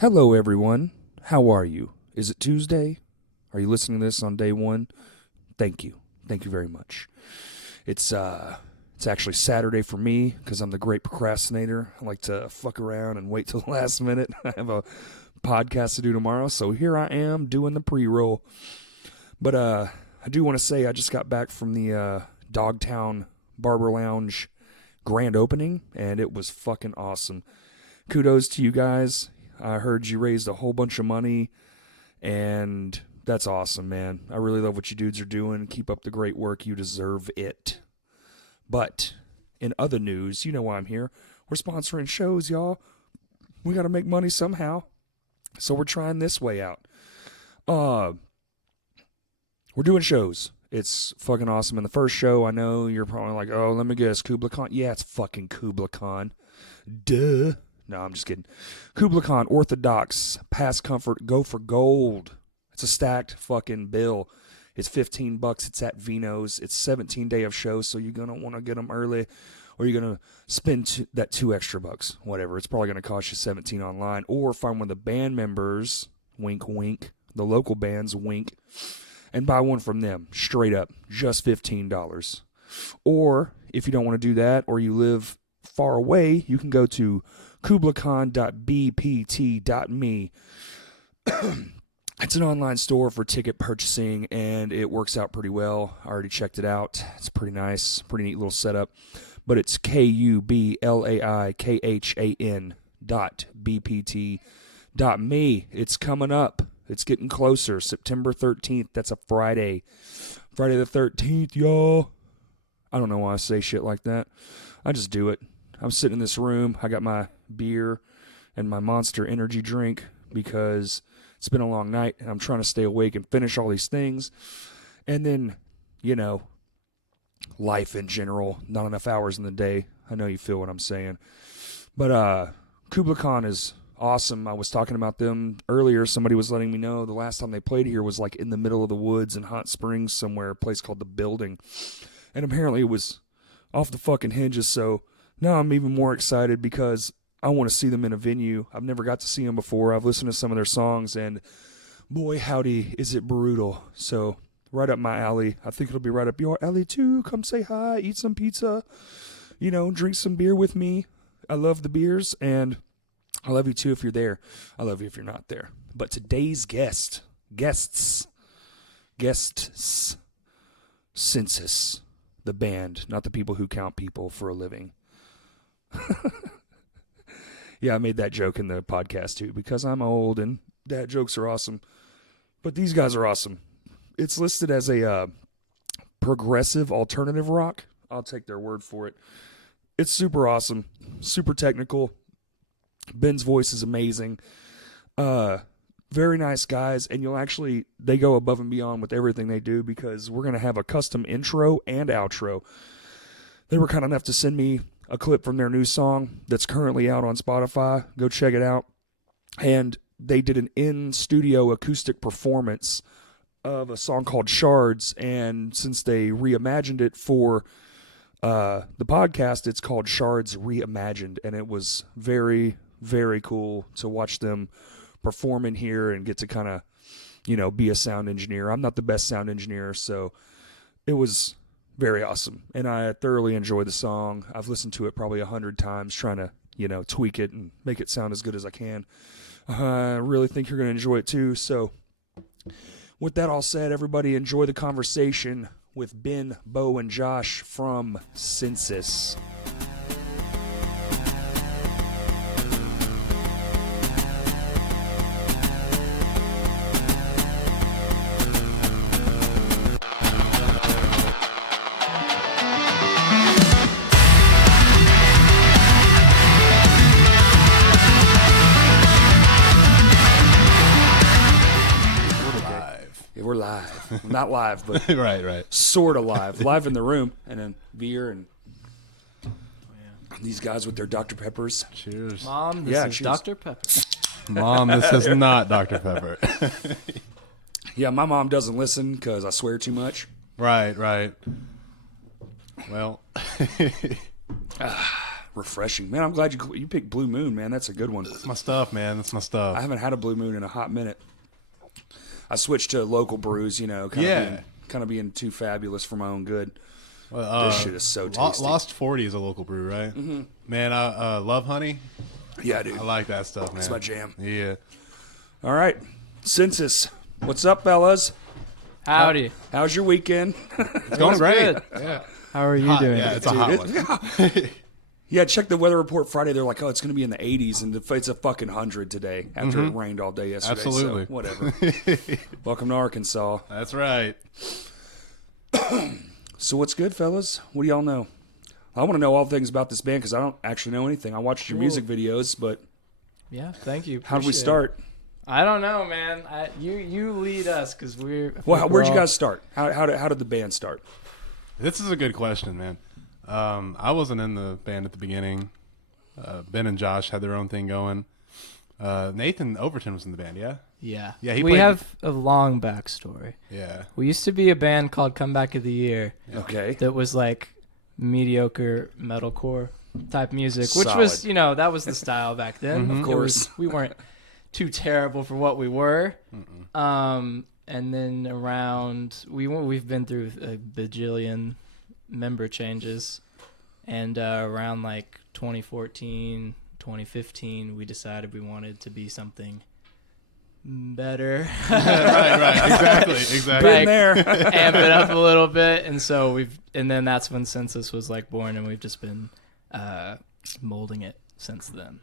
Hello, everyone. How are you? Is it Tuesday? Are you listening to this on day one? Thank you. Thank you very much. It's actually Saturday for me because I'm the great procrastinator. I like to fuck around and wait till the last minute. I have a podcast to do tomorrow, so here I am doing the pre-roll. But I do want to say I just got back from the Dogtown Barber Lounge grand opening, and it was fucking awesome. Kudos to you guys. I heard you raised a whole bunch of money, and that's awesome, man. I really love what you dudes are doing. Keep up the great work. You deserve it. But in other news, you know why I'm here. We're sponsoring shows, y'all. We got to make money somehow. So we're trying this way out. We're doing shows. It's fucking awesome. And the first show, I know you're probably like, oh, let me guess, Kublai Khan. Yeah, it's fucking Kublai Khan. Duh. No, I'm just kidding. Kublai Khan, Orthodox, Pass Comfort, Go for Gold. It's a stacked fucking bill. It's $15. It's at Vino's. It's 17-day of shows, so you're going to want to get them early, or you're going to spend that $2 extra. Whatever. It's probably going to cost you $17 online, or find one of the band members, wink, wink, the local bands, wink, and buy one from them, straight up, just $15. Or, if you don't want to do that, or you live far away, you can go to kublaiKhan.bpt.me. It's an online store for ticket purchasing, and it works out pretty well. I already checked it out. It's pretty nice, pretty neat little setup. But it's kublaiKhan.bpt.me. It's coming up. It's getting closer. September 13th. That's a Friday. Friday the 13th, y'all. I don't know why I say shit like that. I just do it. I'm sitting in this room. I got my beer and my Monster energy drink because it's been a long night and I'm trying to stay awake and finish all these things. And then, you know, life in general, not enough hours in the day. I know you feel what I'm saying. But Kublai Khan is awesome. I was talking about them earlier. Somebody was letting me know the last time they played here was like in the middle of the woods in Hot Springs somewhere, a place called The Building. And apparently it was off the fucking hinges, so now I'm even more excited because I want to see them in a venue. I've never got to see them before. I've listened to some of their songs, and boy, howdy, is it brutal. So, right up my alley. I think it'll be right up your alley, too. Come say hi, eat some pizza, you know, drink some beer with me. I love the beers, and I love you, too, if you're there. I love you if you're not there. But today's guests, Census, the band, not the people who count people for a living. Yeah, I made that joke in the podcast too because I'm old and dad jokes are awesome. But these guys are awesome. It's listed as a progressive alternative rock. I'll take their word for it. It's super awesome, super technical. Ben's voice is amazing. Very nice guys, and they go above and beyond with everything they do because we're going to have a custom intro and outro. They were kind enough to send me a clip from their new song that's currently out on Spotify. Go check it out. And they did an in-studio acoustic performance of a song called Shards, and since they reimagined it for the podcast, it's called Shards Reimagined, and it was very, very cool to watch them perform in here and get to kind of, you know, be a sound engineer. I'm not the best sound engineer, so it was very awesome, and I thoroughly enjoyed the song. I've listened to it probably 100 times, trying to, you know, tweak it and make it sound as good as I can. I really think you're going to enjoy it too. So, with that all said, everybody enjoy the conversation with Ben, Bo, and Josh from Census. We're live. Not live, but right. Sort of live. Live in the room, and then beer and these guys with their Dr. Peppers. Cheers. Mom, this is cheers. Dr. Pepper. Mom, this is not Dr. Pepper. Yeah, my mom doesn't listen because I swear too much. Right. Well. Refreshing, man. I'm glad you picked Blue Moon, man. That's a good one. That's my stuff, man. That's my stuff. I haven't had a Blue Moon in a hot minute. I switched to local brews, kind of being too fabulous for my own good. This shit is so tasty. Lost 40 is a local brew, right? Mm-hmm. Man, I love honey. Yeah, dude. I like that stuff, man. It's my jam. Yeah. All right. Census. What's up, fellas? Howdy. How's your weekend? It's going great. Good. Yeah. How are you Hot. doing? Yeah, it's a hot one. Yeah, check the weather report Friday. They're like, oh, it's going to be in the 80s, and it's a fucking 100 today after it rained all day yesterday. Absolutely. So, whatever. Welcome to Arkansas. That's right. So what's good, fellas? What do y'all know? I want to know all things about this band because I don't actually know anything. I watched your music videos, but Yeah, thank you. how did we Appreciate start? it. I don't know, man. You lead us because we're. Well, where'd you guys start? How did the band start? This is a good question, man. I wasn't in the band at the beginning. Ben and Josh had their own thing going. Nathan Overton was in the band, yeah? Yeah. Yeah, he we played- have a long backstory. Yeah. We used to be a band called Comeback of the Year Okay. that was like mediocre metalcore type music, which Solid. was, that was the style back then. Of course. We weren't too terrible for what we were. And then we've been through a bajillion member changes, and around like 2014, 2015, we decided we wanted to be something better. right. Exactly. Like, there. amp it up a little bit, and so then that's when Census was like born, and we've just been molding it since then.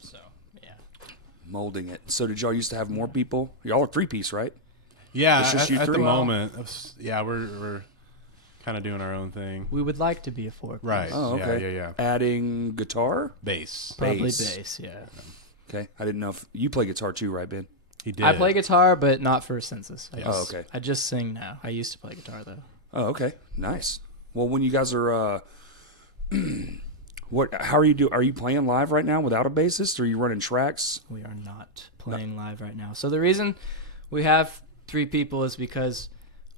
So yeah. Molding it. So did y'all used to have more people? Y'all are 3-piece, right? Yeah, It's just you at the three? moment, we're kind of doing our own thing. We would like to be a 4-piece. Right. Oh, okay. Yeah. Adding guitar? Bass. Probably Bass. bass, yeah. Okay. I didn't know if you play guitar too, right, Ben? He did. I play guitar, but not for Census. Okay. I just sing now. I used to play guitar, though. Oh, okay. Nice. Well, when you guys are how are you are you playing live right now without a bassist, or are you running tracks? We are not playing live right now. So the reason we have 3 people is because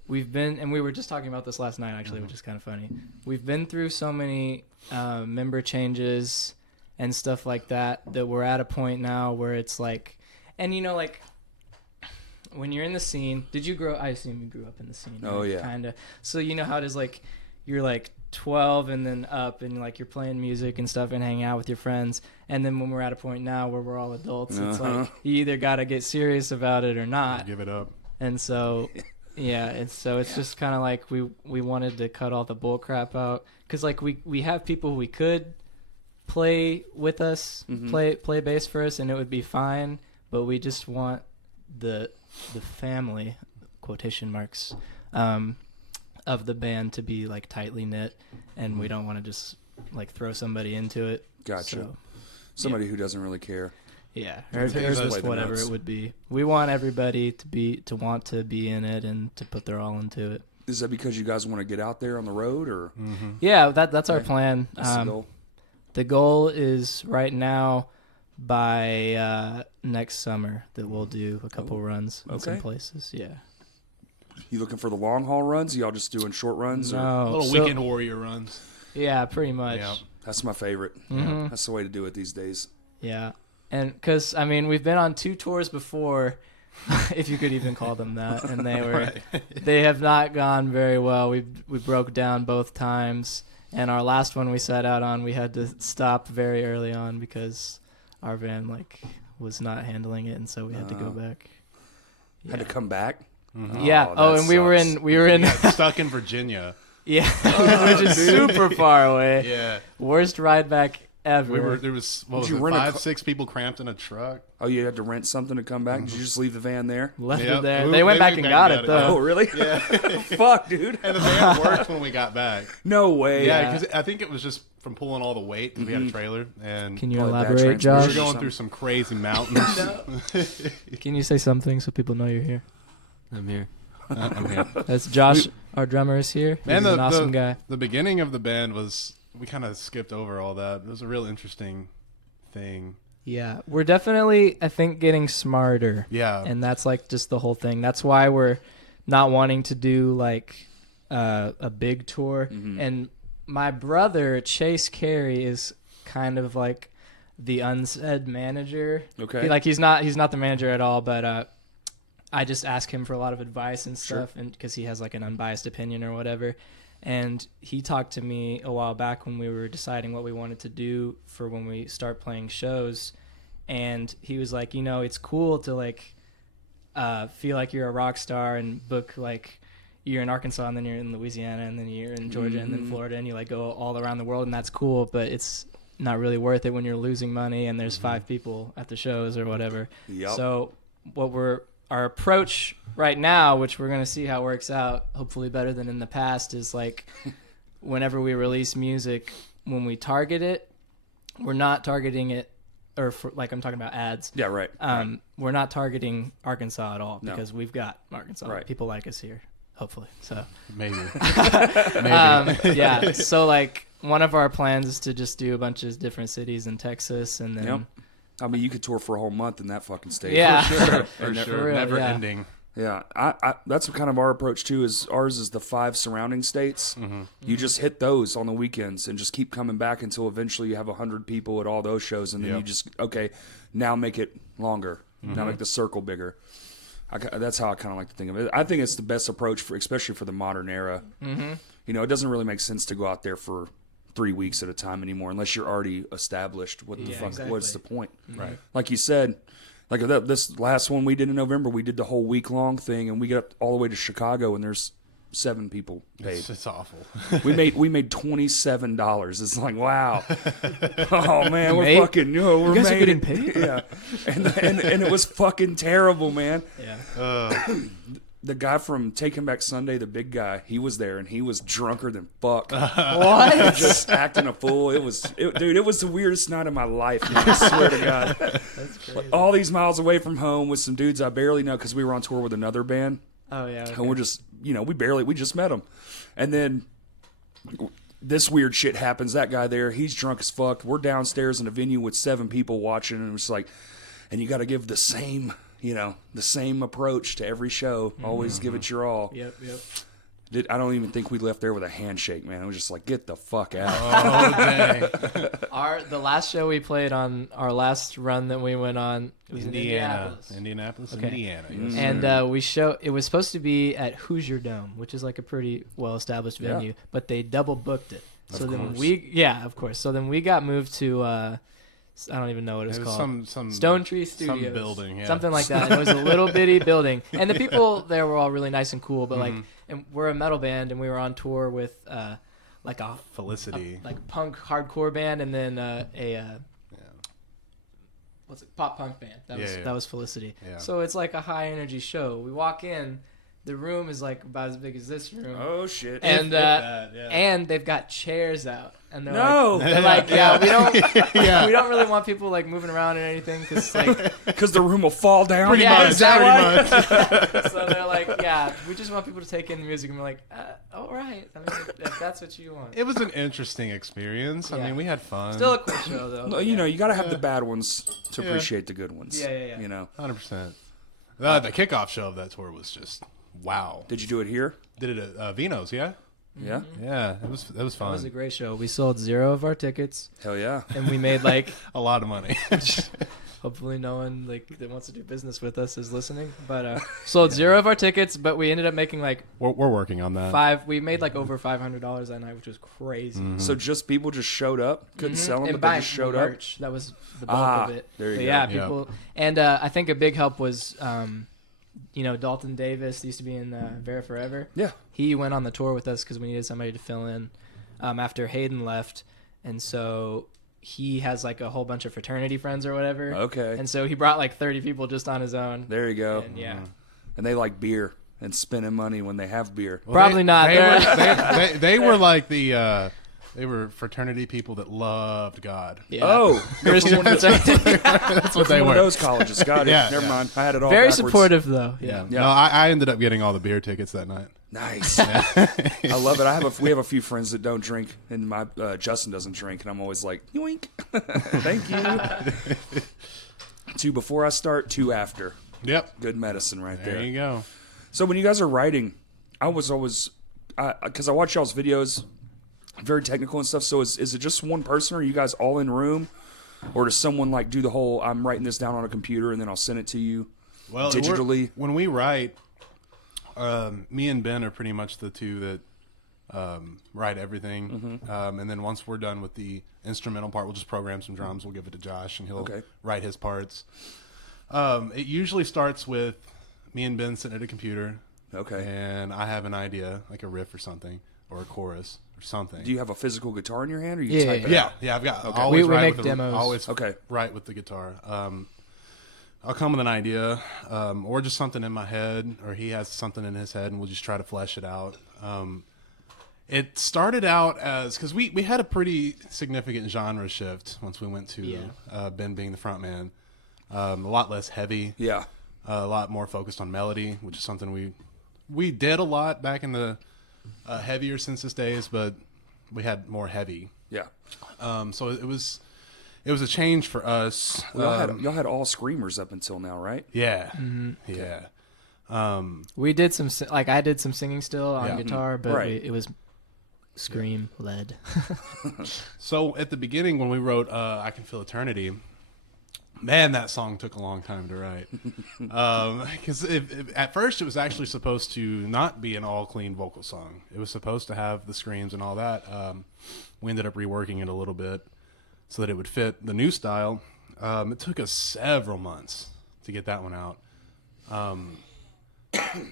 we've been, and we were just talking about this last night, actually, which is kind of funny. We've been through so many member changes and stuff like that we're at a point now where it's like, and like when you're in the scene, I assume you grew up in the scene. Oh, right? yeah. Kind of. So you know how it is, like, you're like 12 and then up, and like you're playing music and stuff and hanging out with your friends. And then when we're at a point now where we're all adults, it's like you either got to get serious about it or not. Give it up. And so, yeah, it's just kind of like we wanted to cut all the bull crap out, because like we have people who we could play with us, play bass for us, and it would be fine. But we just want the family, quotation marks, of the band to be like tightly knit, and we don't want to just like throw somebody into it. Gotcha. So, Somebody who doesn't really care. yeah, Yeah, or just just play the whatever notes. it would be. We want everybody to want to be in it and to put their all into it. Is that because you guys want to get out there on the road, or Yeah, that's our Okay. plan. that's the goal? The goal is right now by next summer that we'll do a couple runs in some Okay. places. Yeah. You looking for the long haul runs? Y'all just doing short runs? Or? No. Little so- weekend warrior runs. Yeah, pretty much. Yeah. That's my favorite. Mhm. That's the way to do it these days. Yeah. And because, I mean, we've been on 2 tours before, if you could even call them that, and they have not gone very well. We broke down both times, and our last one we set out on, we had to stop very early on because our van was not handling it, and so we had to go back. Had to come back. Yeah. Oh, that and we were sucks. in Got stuck in Virginia. yeah, which is super far away. Yeah. Worst ride back ever. There was Did you rent a 5-6 people cramped in a truck. Oh, you had to rent something to come back? Did you just leave the van there? Left Yep. it there. We- They went they back went and back got and it got it, though. Oh, really? Yeah. Fuck, dude. And the van worked when we got back. No way. Yeah, because I think it was just from pulling all the weight, because we had a trailer, and Can you Probably bad elaborate, we Josh? were going through some crazy mountains. Can you say something so people know you're here? I'm here. That's Josh, our drummer, is here. He's Man, an awesome guy. The beginning of the band we kind of skipped over all that. It was a real interesting thing. Yeah, we're definitely, I think, getting smarter. Yeah. And that's like just the whole thing. That's why we're not wanting to do like a big tour. And my brother Chase Carey is kind of like the unsaid manager. Okay. He's not the manager at all, but I just ask him for a lot of advice and stuff, and because he has like an unbiased opinion or whatever. And he talked to me a while back when we were deciding what we wanted to do for when we start playing shows, and he was like, it's cool to like feel like you're a rock star and book like you're in Arkansas and then you're in Louisiana and then you're in Georgia and then Florida and you like go all around the world, and that's cool, but it's not really worth it when you're losing money and there's 5 people at the shows or whatever. Yep. So our approach right now, which we're going to see how it works out, hopefully better than in the past, is like whenever we release music, when we target it, we're not targeting it, or for, like I'm talking about ads. Yeah, right. We're not targeting Arkansas at all because No. we've got Arkansas. Right. People like us here, hopefully. So Maybe. yeah. So like one of our plans is to just do a bunch of different cities in Texas, and then Yep. I mean, you could tour for a whole month in that fucking state. Yeah. For sure. For real, Never yeah. ending. Yeah, I that's kind of our approach too. Is ours is the 5 surrounding states. Mm-hmm. You just hit those on the weekends and just keep coming back until eventually you have 100 people at all those shows, and then Yep. you just now make it longer. Now Mm-hmm. make the circle bigger. That's how I kind of like to think of it. I think it's the best approach for, especially for the modern era. Mm-hmm. It doesn't really make sense to go out there for 3 weeks at a time anymore unless you're already established. What the fuck? exactly. What's the point? Right. Like you said. Like this last one we did in November, we did the whole week-long thing, and we got all the way to Chicago, and there's 7 people paid. It's awful. we made $27. It's like, wow. Oh man, we're Mate, fucking we're you guys are made getting it. paid? Yeah, and it was fucking terrible, man. yeah. The guy from Taking Back Sunday, the big guy, he was there, and he was drunker than fuck. What? Just acting a fool. It was the weirdest night of my life, man. I swear to God. That's crazy. Like, all these miles away from home with some dudes I barely know because we were on tour with another band. Oh yeah. Okay. And we're just, we just met him. And then this weird shit happens. That guy there, he's drunk as fuck. We're downstairs in a venue with 7 people watching, and it's like, and you got to give the same approach to every show. Always give it your all. Yep. I don't even think we left there with a handshake, man. It was just like, get the fuck out. Oh, dang. The last show we played on our last run that we went on was in Indianapolis, Okay. Indiana. Yes. And it was supposed to be at Hoosier Dome, which is like a pretty well-established venue, but they double booked it. So of course. So then we got moved to I don't even know what it's It was called. some Stone Tree Studios. some building, yeah. Something like that. And it was a little bitty building. And the people there were all really nice and cool, but and we're a metal band, and we were on tour with like a Felicity. like punk hardcore band, and then pop punk band. That was Felicity. Yeah. So it's like a high energy show. We walk in, the room is like about as big as this room. Oh, shit. And that, yeah. and they've got chairs out, and they're No. like, we don't really want people like moving around or anything, because like Because the room will fall down. Pretty yeah, much, exactly. So they're like, we just want people to take in the music, and we're like, all right. I mean, if that's what you want. It was an interesting experience. I Yeah. mean, we had fun. Still a cool show though. No, you got to have the bad ones to appreciate the good ones. Yeah. 100%. The kickoff show of that tour was just wow. Did you do it here? Did it at Vino's, yeah? Yeah. Yeah, it was That fun. was a great show. We sold 0 of our tickets, Hell yeah. and we made like a lot of money. hopefully no one like that wants to do business with us is listening. But sold 0 of our tickets, but we ended up making like we're working on that. 5. We made like over $500 that night, which was crazy. So people just showed up, couldn't sell them, And but they buying just showed up. merch. That was the bulk of it. there you But go. yeah, Yeah. people, and I think a big help was, Dalton Davis used to be in Vera Forever. Yeah. He went on the tour with us because we needed somebody to fill in after Hayden left, and so he has like a whole bunch of fraternity friends or whatever. Okay. And so he brought like 30 people just on his own. There you go. And yeah. And they like beer and spending money when they have beer. Well, Probably not. They were like the they were fraternity people that loved God. Yeah. Oh, Christian fraternity. That's what they one of were. those colleges. Got it. Yeah, Never yeah. mind. I had it all Very backwards. supportive though. Yeah. Yeah. No, I ended up getting all the beer tickets that night. Nice. I love it. We have a few friends that don't drink, and my Justin doesn't drink, and I'm always like, yoink. Thank you. 2 before I start, 2 after. Yep. Good medicine right there. There you go. So when you guys are writing, I was always, because I watch y'all's videos, very technical and stuff. So is it just one person, or are you guys all in room, or does someone like do the whole? I'm writing this down on a computer and then I'll send it to you digitally. When we write, me and Ben are pretty much the two that write everything. And then once we're done with the instrumental part, we'll just program some drums. We'll give it to Josh, and he'll write his parts. It usually starts with me and Ben sitting at a computer. Okay. And I have an idea, like a riff or something, or a chorus or something. Do you have a physical guitar in your hand, or you type it out? Yeah, I've got. Okay. Always We write make with the, demos. Always write with the guitar. I'll come with an idea, or just something in my head, or he has something in his head, and we'll just try to flesh it out. It started out as, because we had a pretty significant genre shift once we went to Ben being the front man. A lot less heavy. Yeah. A lot more focused on melody, which is something we did a lot back in the heavier Census days, but we had more heavy. Yeah. So it was a change for us. Y'all had all screamers up until now, right? Yeah. Yeah. We did some I did some singing still on Yeah. guitar, but Right. it was scream led. So at the beginning when we wrote I Can Feel Eternity, man, that song took a long time to write. Because at first it was actually supposed to not be an all clean vocal song. It was supposed to have the screams and all that. We ended up reworking it a little bit so that it would fit the new style. It took us several months to get that one out.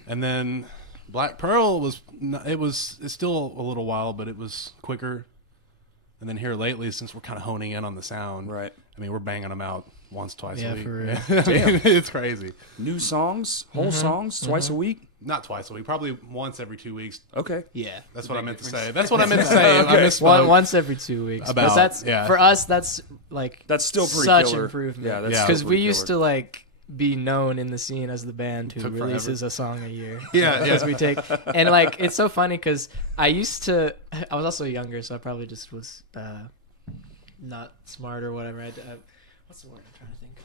And then Black Pearl it's still a little while, but it was quicker. And then here lately, since we're kind of honing in on the sound, Right. I mean, we're banging them out once, twice Yeah, a week. for real. It's crazy. New songs, whole songs, twice a week. Not twice a week, probably once every 2 weeks. Okay. Yeah. That's what I meant to say. That's what I meant to say. I misspoke. Once every 2 weeks. About- but that's yeah. for us. That's like That's still pretty such killer. improvement. Yeah, that's Yeah. because still we pretty used killer. to like be known in the scene as the band who Took releases a song a year. Yeah, because yeah. we take and like it's so funny because I was also younger, so I probably just was not smart or whatever. What's the word I'm trying to think of?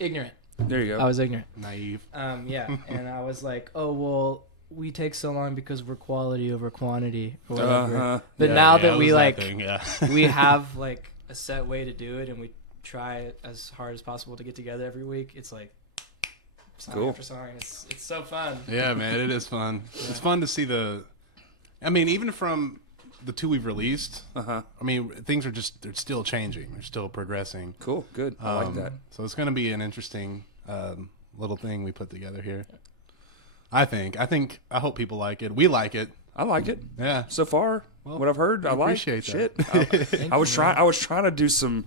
Ignorant. There you go. I was ignorant. Naive. Yeah, and I was like, oh well, we take so long because we're quality over quantity or whatever. But Yeah, now yeah, that it we was like thing, yeah. we have like a set way to do it, and we try as hard as possible to get together every week. It's like song Cool. after song. It's so fun. Yeah, man, it is fun. It's fun to see I mean, even from the two we've released, I mean, things are they're still changing. They're still progressing. Cool. Good. I like that. So it's going to be an interesting little thing we put together here. I hope people like it. We like it. I like it. Yeah. So far, what I've heard, I like. appreciate Shit. that. I was trying to do some,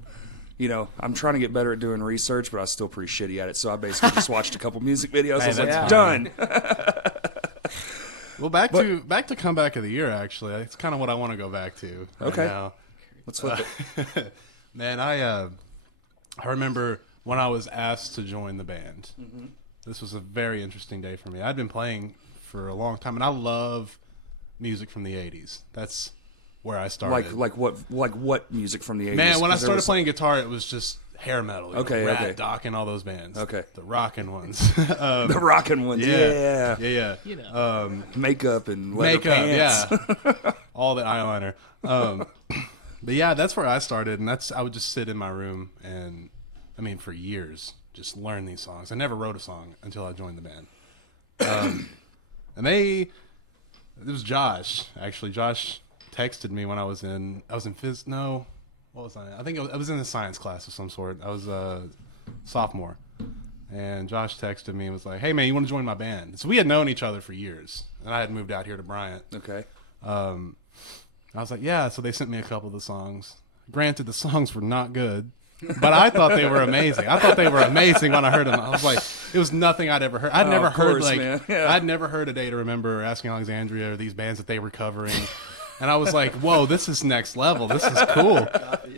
I'm trying to get better at doing research, but I was still pretty shitty at it. So I basically just watched a couple music videos. I was like, that's done. Well, back to comeback of the year. Actually, it's kind of what I want to go back to. Right Okay. Now. Let's flip it. Man, I remember when I was asked to join the band. Mm-hmm. This was a very interesting day for me. I'd been playing for a long time, and I love music from the '80s. That's where I started. Like what music from the 80s? Man, when I 'Cause there started was- playing guitar, it was just hair metal. Okay, Rat, okay. Doc, and all those bands. Okay. The rockin' ones. the rockin' ones. Yeah. Yeah. You know. Makeup and leather pants. Yeah. All the eyeliner. But yeah, that's where I started, and I would just sit in my room and, I mean, for years, just learn these songs. I never wrote a song until I joined the band. And it was Josh, actually. Josh texted me when I was in what was I? I think I was in a science class of some sort. I was a sophomore. And Josh texted me and was like, hey, man, you want to join my band? So we had known each other for years. And I had moved out here to Bryant. Okay. I was like, yeah. So they sent me a couple of the songs. Granted, the songs were not good. But I thought they were amazing. I thought they were amazing when I heard them. I was like, it was nothing I'd ever heard. I'd never of heard course, man. Yeah. I'd never heard A Day to Remember or Asking Alexandria or these bands that they were covering. And I was like, whoa, this is next level. This is cool.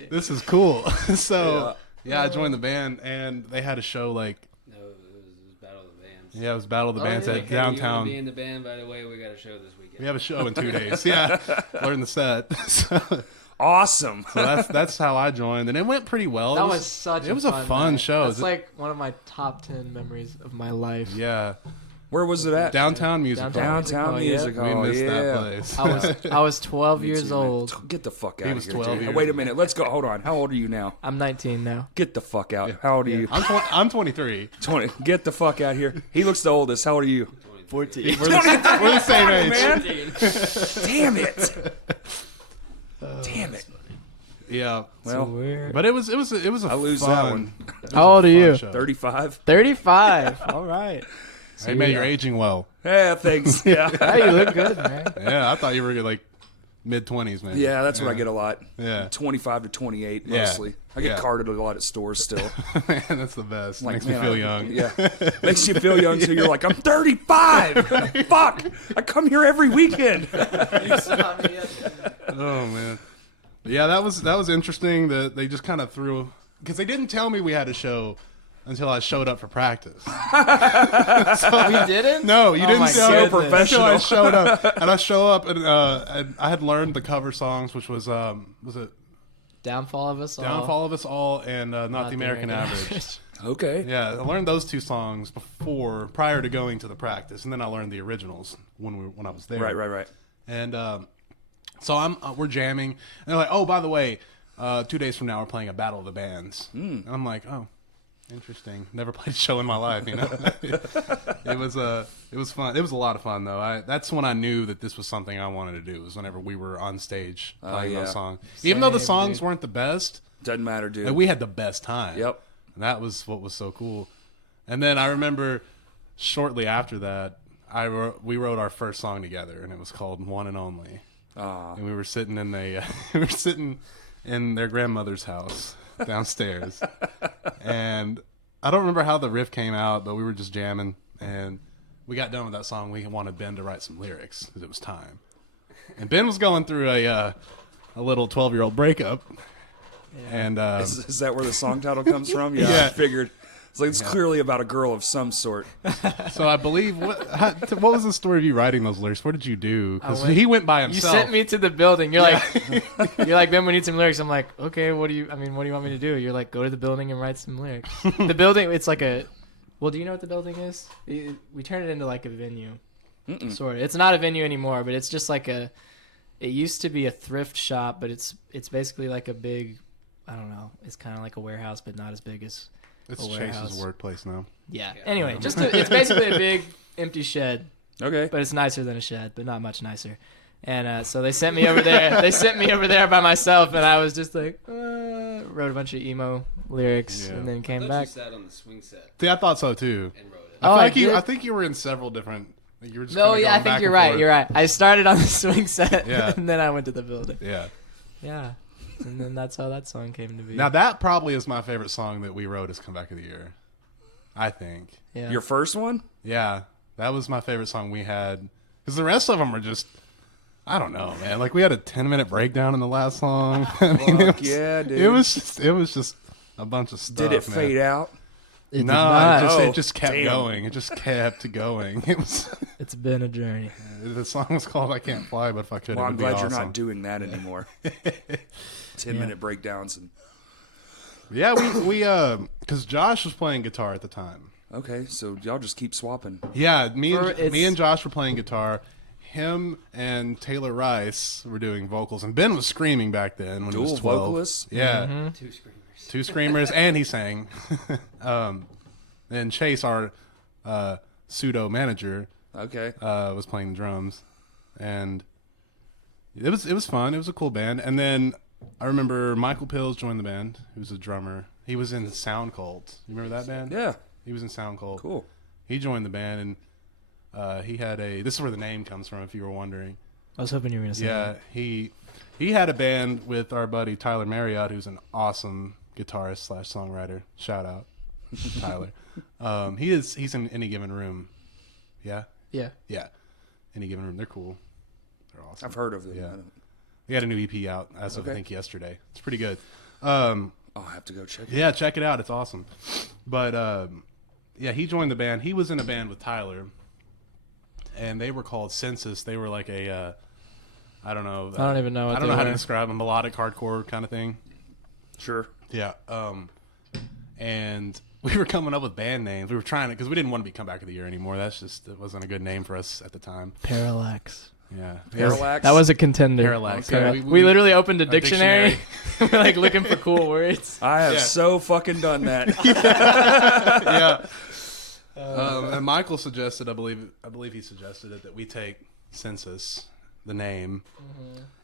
This is cool. So yeah, I joined the band, and they had a show like. No, it was Battle of the Bands. Yeah, it was Battle of the Bands yeah, at hey, You want downtown. to be in the band, by the way? We got a show this weekend. We have a show in 2 days. Yeah, learn the set. So Awesome. that's how I joined, and it went pretty well. That It was such It was a fun night. show. That's like one of my top 10 memories of my life. Yeah. Where was it at? Downtown Music Hall. Downtown Music Hall. We missed yeah. that place. I was 12 Me years too, man. old. Get the fuck out He of was here, 12 dude. years Wait a old. minute. Let's go. Hold on. How old are you now? I'm 19 now. Get the fuck out. How old are you? I'm 23. 20. Get the fuck out here. He looks the oldest. How old are you? 14. We're the same age. Man. Damn it. Damn it. Yeah. Well, Weird. But it was a I lose fun, that one. it was How a old are fun you? show. 35. 35. All right. Hey man, you're aging well. Yeah, thanks. Yeah. Hey, you look good, man. Yeah, I thought you were like mid-20s, man. Yeah, that's what I get a lot. Yeah. 25 to 28 Yeah. mostly. I get Yeah. carded a lot at stores still. Man, that's the best. Like, Makes man, me feel I- young. Yeah. Makes you feel young, so you're like, I'm 35. Fuck. I come here every weekend. Oh man. Yeah, that was interesting that they just kind of threw, because they didn't tell me we had a show until I showed up for practice. We didn't? No, you didn't my tell me goodness. until I showed up. And I show up and I had learned the cover songs, which was it Downfall of Us All. Downfall of Us All and Not the American Average. Okay. Yeah, I learned those two songs prior to going to the practice, and then I learned the originals when I was there. Right. And so we're jamming, and they're like, "Oh, by the way, 2 days from now we're playing a Battle of the Bands." And I'm like, "Oh, interesting. Never played a show in my life, you know." It was fun. It was a lot of fun though. That's when I knew that this was something I wanted to do. Was whenever we were on stage playing yeah. those songs, even though the Same, songs dude. weren't the best. Doesn't matter, dude. And we had the best time. Yep. And that was what was so cool. And then I remember shortly after that, we wrote our first song together, and it was called One and Only. And we were sitting in their grandmother's house downstairs. And I don't remember how the riff came out, but we were just jamming, and we got done with that song. We wanted Ben to write some lyrics because it was time. And Ben was going through a little 12-year-old breakup. And Is that where the song title comes from? Yeah, Yeah. I figured. It's like it's clearly about a girl of some sort. so I believe what was the story of you writing those lyrics? What did you do? Because I went- he went by You himself. sent me to the building. You're like, Ben, we need some lyrics. I'm like, okay, what do you want me to do? You're like, go to the building and write some lyrics. The building, it's like well, do you know what the building is? We turned it into like a venue. Sort of. It's not a venue anymore, but it's just like it used to be a thrift shop, but it's basically like a big, I don't know, it's kind of like a warehouse, but not as big as It's a warehouse. Chase's workplace now. Yeah. Anyway, it's basically a big empty shed, Okay. but it's nicer than a shed, but not much nicer. And so they sent me over there. They sent me over there by myself, and I was just like, wrote a bunch of emo lyrics, Yeah. and then I came thought back. you sat on the swing set See, I thought so too. and wrote it. Oh, I did? I think you were in several different. You were just No, kinda yeah, I going think back you're and right. forth. You're right. I started on the swing set, Yeah. and then I went to the building. Yeah. Yeah. And then that's how that song came to be. Now that probably is my favorite song that we wrote as Comeback of the Year. I think. yeah. Your first one? Yeah, that was my favorite song we had. Because the rest of them were just, I don't know, man. Like we had a 10-minute breakdown in the last song. I mean, Fuck yeah, dude. It was just a bunch of stuff. Did it man. fade out? It did No, not. it Oh, just kept damn. going. It just kept going. It was It's been a journey. the song was called "I Can't Fly," but if I could, Well, it I'm would be glad awesome. you're not doing that anymore. 10-minute breakdowns and Yeah, we because Josh was playing guitar at the time. okay, so y'all just keep swapping. Yeah, me it's- and Josh were playing guitar. Him and Taylor Rice were doing vocals, and Ben was screaming back then when he Dual was 12. vocalists? Yeah, Mm-hmm. 2 screamers. 2 screamers, and he sang. And Chase, our pseudo manager, Okay. was playing the drums, and it was fun. It was a cool band. And then I remember Michael Pills joined the band. He was a drummer. He was in Sound Cult. You remember that band? Yeah. He was in Sound Cult. Cool. He joined the band, and he had this is where the name comes from, if you were wondering. I was hoping you were going to say Yeah, that. he had a band with our buddy Tyler Marriott, who's an awesome guitarist / songwriter. Shout out, Tyler. He's in Any Given Room. Yeah, Yeah. Any Given Room. They're cool. They're awesome. I've heard of them. Yeah. I don't- We got a new EP out as of Okay. I think yesterday. It's pretty good. I'll have to go check it. Yeah, check it out. It's awesome. But yeah, he joined the band. He was in a band with Tyler, and they were called Census. They were like a I don't know. I don't even know what I don't they know how to were. describe them. Melodic hardcore kind of thing. Sure. Yeah. And we were coming up with band names. We were trying to, because we didn't want to be Comeback of the Year anymore. It wasn't a good name for us at the time. Parallax. Yeah. Parallax. That was a contender. Parallax. Okay. Yeah, We literally opened a dictionary. We're like looking for cool words. I have Yeah. so fucking done that. Yeah. And Michael suggested, I believe he suggested it, that we take Census, the name.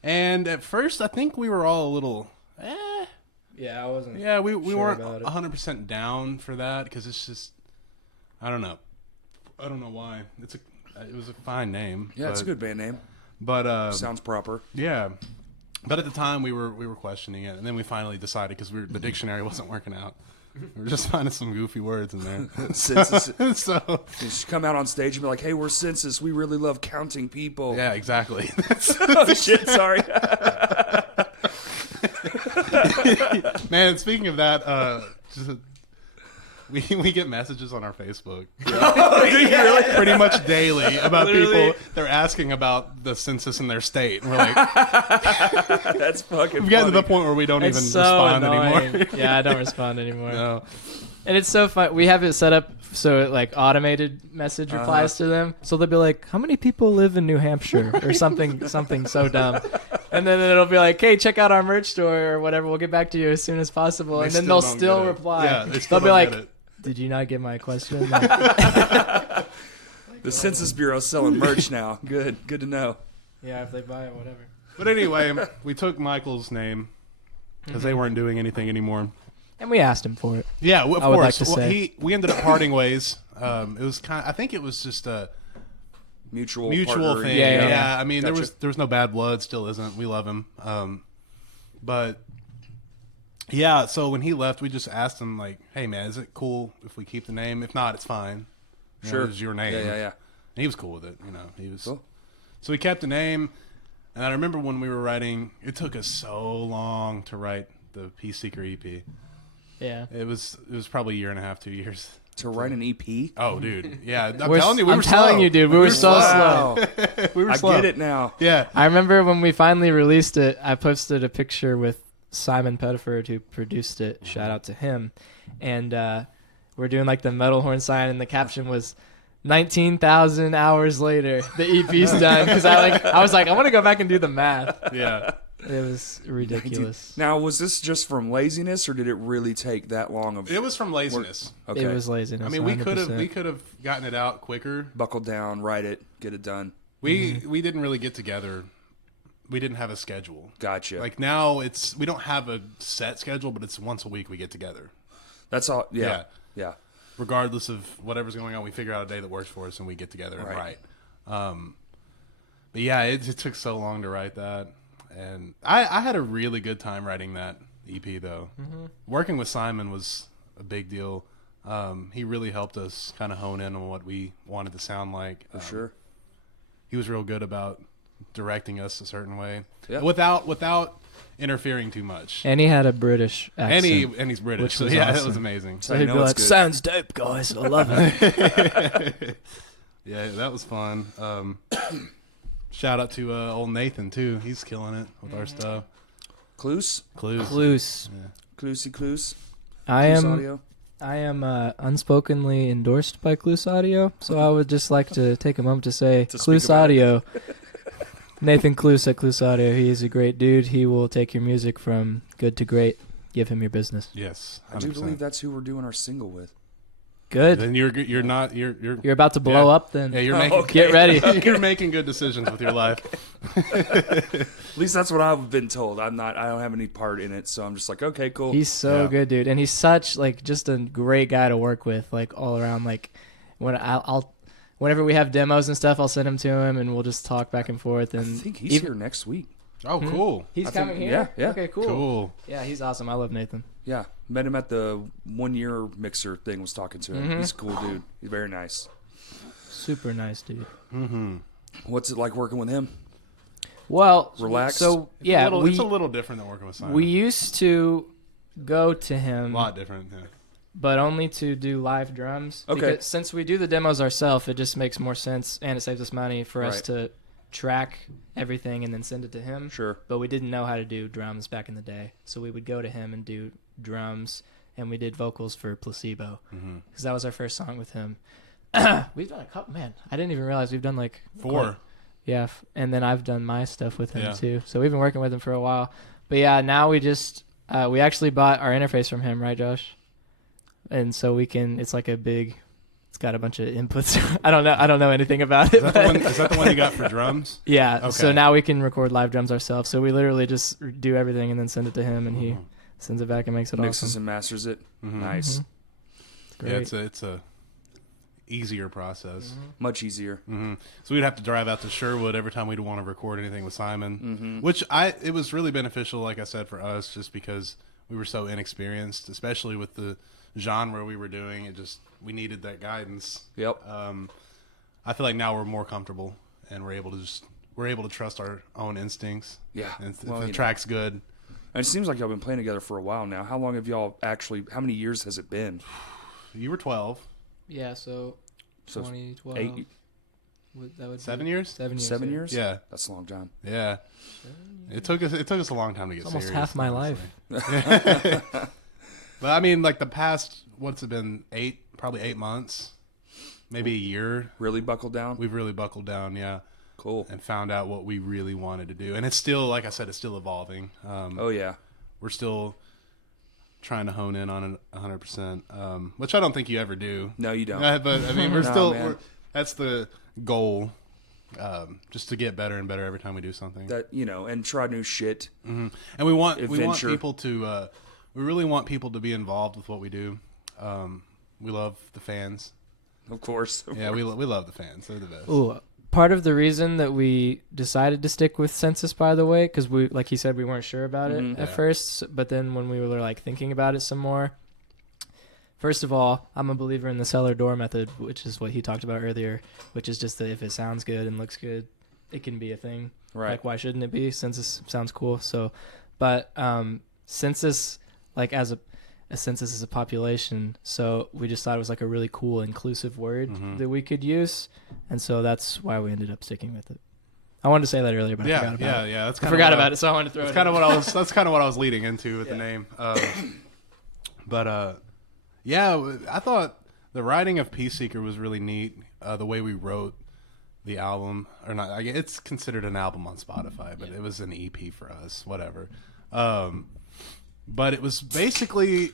And at first, I think we were all a little, Yeah, I wasn't. yeah, we Sure weren't about it. 100% down for that, because it's just, I don't know why. It was a fine name. Yeah, it's a good band name. But Sounds proper. yeah. But at the time, we were questioning it, and then we finally decided, because the dictionary wasn't working out. We were just finding some goofy words in there. Census. So You should come out on stage and be like, "Hey, we're Census. We really love counting people." yeah, exactly. Oh shit! Sorry. Man, speaking of that, we get messages on our Facebook pretty much daily about Literally. people. They're asking about the census in their state. And we're like, That's fucking. we've gotten to the funny. point where we don't It's even so respond annoying. anymore. Yeah, I don't respond anymore. No. And it's so fun. We have it set up so it like automated message replies to them. So they'll be like, "How many people live in New Hampshire?" or something so dumb. And then it'll be like, "Hey, check out our merch store or whatever. We'll get back to you as soon as possible." They And then still they'll don't still get it. reply. Yeah, they still They'll be don't like, get it. "Did you not get my question?" The Census Bureau's selling merch now. Good to know. Yeah, if they buy it, whatever. But anyway, we took Michael's name because they weren't doing anything anymore. And we asked him for it. Yeah, of I would like course. to say. We ended up parting ways. It was I think it was just a Mutual mutual partner. thing. Yeah, Yeah, yeah. I mean, Gotcha. there was no bad blood. Still isn't. We love him. But yeah, so when he left, we just asked him like, "Hey, man, is it cool if we keep the name? If not, it's fine. You know, Sure. it's your name." Yeah. And he was cool with it. You know, he was. Cool. So we kept the name, and I remember when we were writing, it took us so long to write the Peace Seeker EP. Yeah. It was probably a year and a half, 2 years. To write an EP. Oh, dude, yeah, I'm We're- telling you, we I'm were telling slow. you, dude, we were so Wow. We were I slow. get it now. Yeah, I remember when we finally released it, I posted a picture with Simon Pettiford, who produced it. Shout out to him. And we're doing like the metal horn sign, and the caption was 19,000 hours later, the EP's done. Because I was like, I want to go back and do the math. yeah. It was ridiculous. Now, was this just from laziness, or did it really take that long of? It was from laziness. Okay. It was laziness. I mean, we could 100%. have gotten it out quicker. Buckle down, write it, get it done. We didn't really get together. We didn't have a schedule. Gotcha. Like now, we don't have a set schedule, but it's once a week we get together. That's all. Yeah. Regardless of whatever's going on, we figure out a day that works for us and we get together and Right. write. But yeah, it took so long to write that. And I had a really good time writing that EP, though. Working with Simon was a big deal. He really helped us kind of hone in on what we wanted to sound like. For sure. He was real good about directing us a certain way, Yeah. without interfering too much. And he had a British accent. And he's British, which so was yeah, it awesome. was amazing. So I he'd know be it's like, good. "Sounds dope, guys. I love it." Yeah, that was fun. Shout out to old Nathan too. He's killing it with our stuff. Clues? Clues. Clues. Cluesy Clues? I Clues am Audio? I am unspokenly endorsed by Clues Audio, so I would just like to take a moment to say, To speak Clues about it. Audio, Nathan Clues at Clues Audio, he is a great dude. He will take your music from good to great. Give him your business. Yes, I do 100%. believe that's who we're doing our single with. Good. Then you're not you're You're about to blow Yeah. up then. yeah you're Oh, making okay. Get ready. you're making good decisions with your life. At least that's what I've been told. I don't have any part in it, so I'm just like, okay, cool. He's so Yeah. good, dude. And he's such like just a great guy to work with, like all around. Like when whenever we have demos and stuff, I'll send him to him and we'll just talk back and forth. I And think he's here next week. Oh, cool. He's I think- coming here? yeah. Okay, cool. Cool. Yeah, he's awesome. I love Nathan. Yeah, met him at the 1 year mixer thing. Was talking to him. He's a cool dude. He's very nice. Super nice dude. Mm-hmm. What's it like working with him? Well, Relaxed? So yeah, it's a little different than working with Simon. we used to go to a him, lot different. Yeah. but only to do live drums. Okay. Because since we do the demos ourselves, it just makes more sense and it saves us money for us Right. to track everything and then send it to him. Sure. But we didn't know how to do drums back in the day, so we would go to him and do drums, and we did vocals for Placebo because that was our first song with him. We've done a couple. Man, I didn't even realize we've done like 4. Yeah, and then I've done my stuff with him Yeah. too. So we've been working with him for a while. But yeah, now we just we actually bought our interface from him, right, Josh? And so we can. It's like a big. It's got a bunch of inputs. I don't know anything about it. Is that the one you got for drums? Yeah. Okay. So now we can record live drums ourselves. So we literally just do everything and then send it to him, and he sends it back and makes it Mixes awesome. and masters it. Mhm. Nice. It's great. Yeah, it's a easier process. Much easier. So we'd have to drive out to Sherwood every time we'd want to record anything with Simon, which it was really beneficial, like I said, for us, just because we were so inexperienced, especially with the genre we were doing. We needed that guidance. Yep. I feel like now we're more comfortable and we're able to trust our own instincts. Yeah. And if Well, the you know. track's good. And it seems like y'all been playing together for a while now. How long have y'all actually? How many years has it been? You were 12. Yeah. So So 2012. 8, That would 7 be years? 7 years. 7 yeah. years? Yeah. That's a long time. Yeah. It took us a long time to get It's almost serious. half my honestly. life. But I mean, like the past, what's it been? Probably 8 months, maybe a year. Really buckled down. We've really buckled down, yeah, Cool. and found out what we really wanted to do. And it's still, like I said, it's still evolving. Oh yeah. We're still trying to hone in on it 100%, which I don't think you ever do. No, you don't. But I mean, we're No, still. man. That's the goal, just to get better and better every time we do something. That and try new shit. And we want Adventure. people to we really want people to be involved with what we do. We love the fans. Of course. Yeah, we love the fans. They're the best. Ooh, part of the reason that we decided to stick with Census, by the way, because we, like he said, we weren't sure about it at first, but then when we were like thinking about it some more, first of all, I'm a believer in the cellar door method, which is what he talked about earlier, which is just that if it sounds good and looks good, it can be a thing. Right. Like, why shouldn't it be? Census sounds cool. So, but Census, like as a census is a population, so we just thought it was like a really cool inclusive word that we could use, and so that's why we ended up sticking with it. I wanted to say that earlier, but I forgot about it. Yeah. That's I kind forgot about it, so I wanted to throw That's it kind of in. what I was. That's kind of what I was leading into with the name. Yeah, I thought the writing of Peace Seeker was really neat. The way we wrote the album, or not, it's considered an album on Spotify, but it was an EP for us. Whatever. But it was basically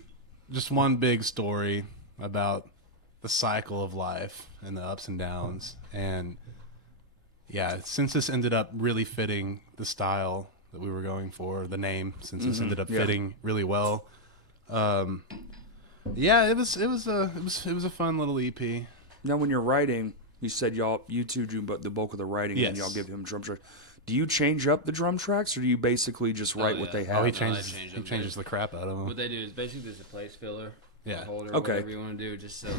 just one big story about the cycle of life and the ups and downs. And yeah, Census ended up really fitting the style that we were going for. The name Census ended up fitting really well. Yeah, it was a fun little EP. Now, when you're writing, you said you two do the bulk of the writing, and Yes. y'all give him drum tracks. Do you change up the drum tracks, or do you basically just write what yeah. they have? Oh, he they changes change he them. changes the crap out of What them. they do is basically just a place filler, Yeah. a holder, Okay. whatever you want to do, just so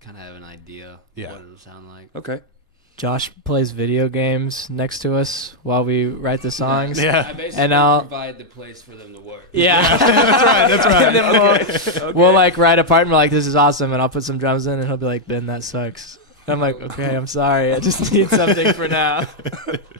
kind of have an idea Yeah. what it'll sound like. Okay. Josh plays video games next to us while we write the songs. I Yeah. basically And I'll- provide the place for them to work. Yeah. That's right. And then we'll like write a part and we're like, this is awesome, and I'll put some drums in, and he'll be like, Ben, that sucks. And I'm like, okay, I'm sorry, I just need something for now.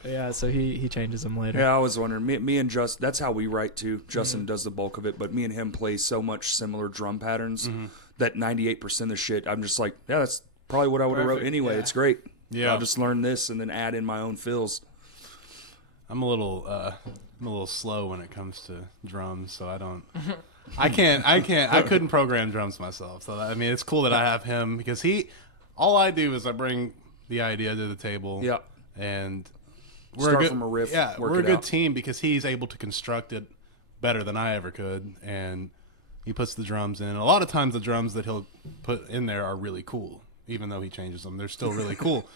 Yeah, so he changes them later. Yeah, I was wondering. Me and Justin, that's how we write too. Justin does the bulk of it, but me and him play so much similar drum patterns that 98% of the shit, I'm just like, yeah, that's probably what I would have wrote Perfect, anyway. yeah. It's great. Yeah. I'll just learn this and then add in my own fills. I'm a little slow when it comes to drums, so I couldn't program drums myself. So I mean, it's cool that I have him, because all I do is I bring the idea to the table. Yeah. And Start from a riff, Yeah, work we're a it good out. team because he's able to construct it better than I ever could, and he puts the drums in. A lot of times the drums that he'll put in there are really cool, even though he changes them. They're still really cool.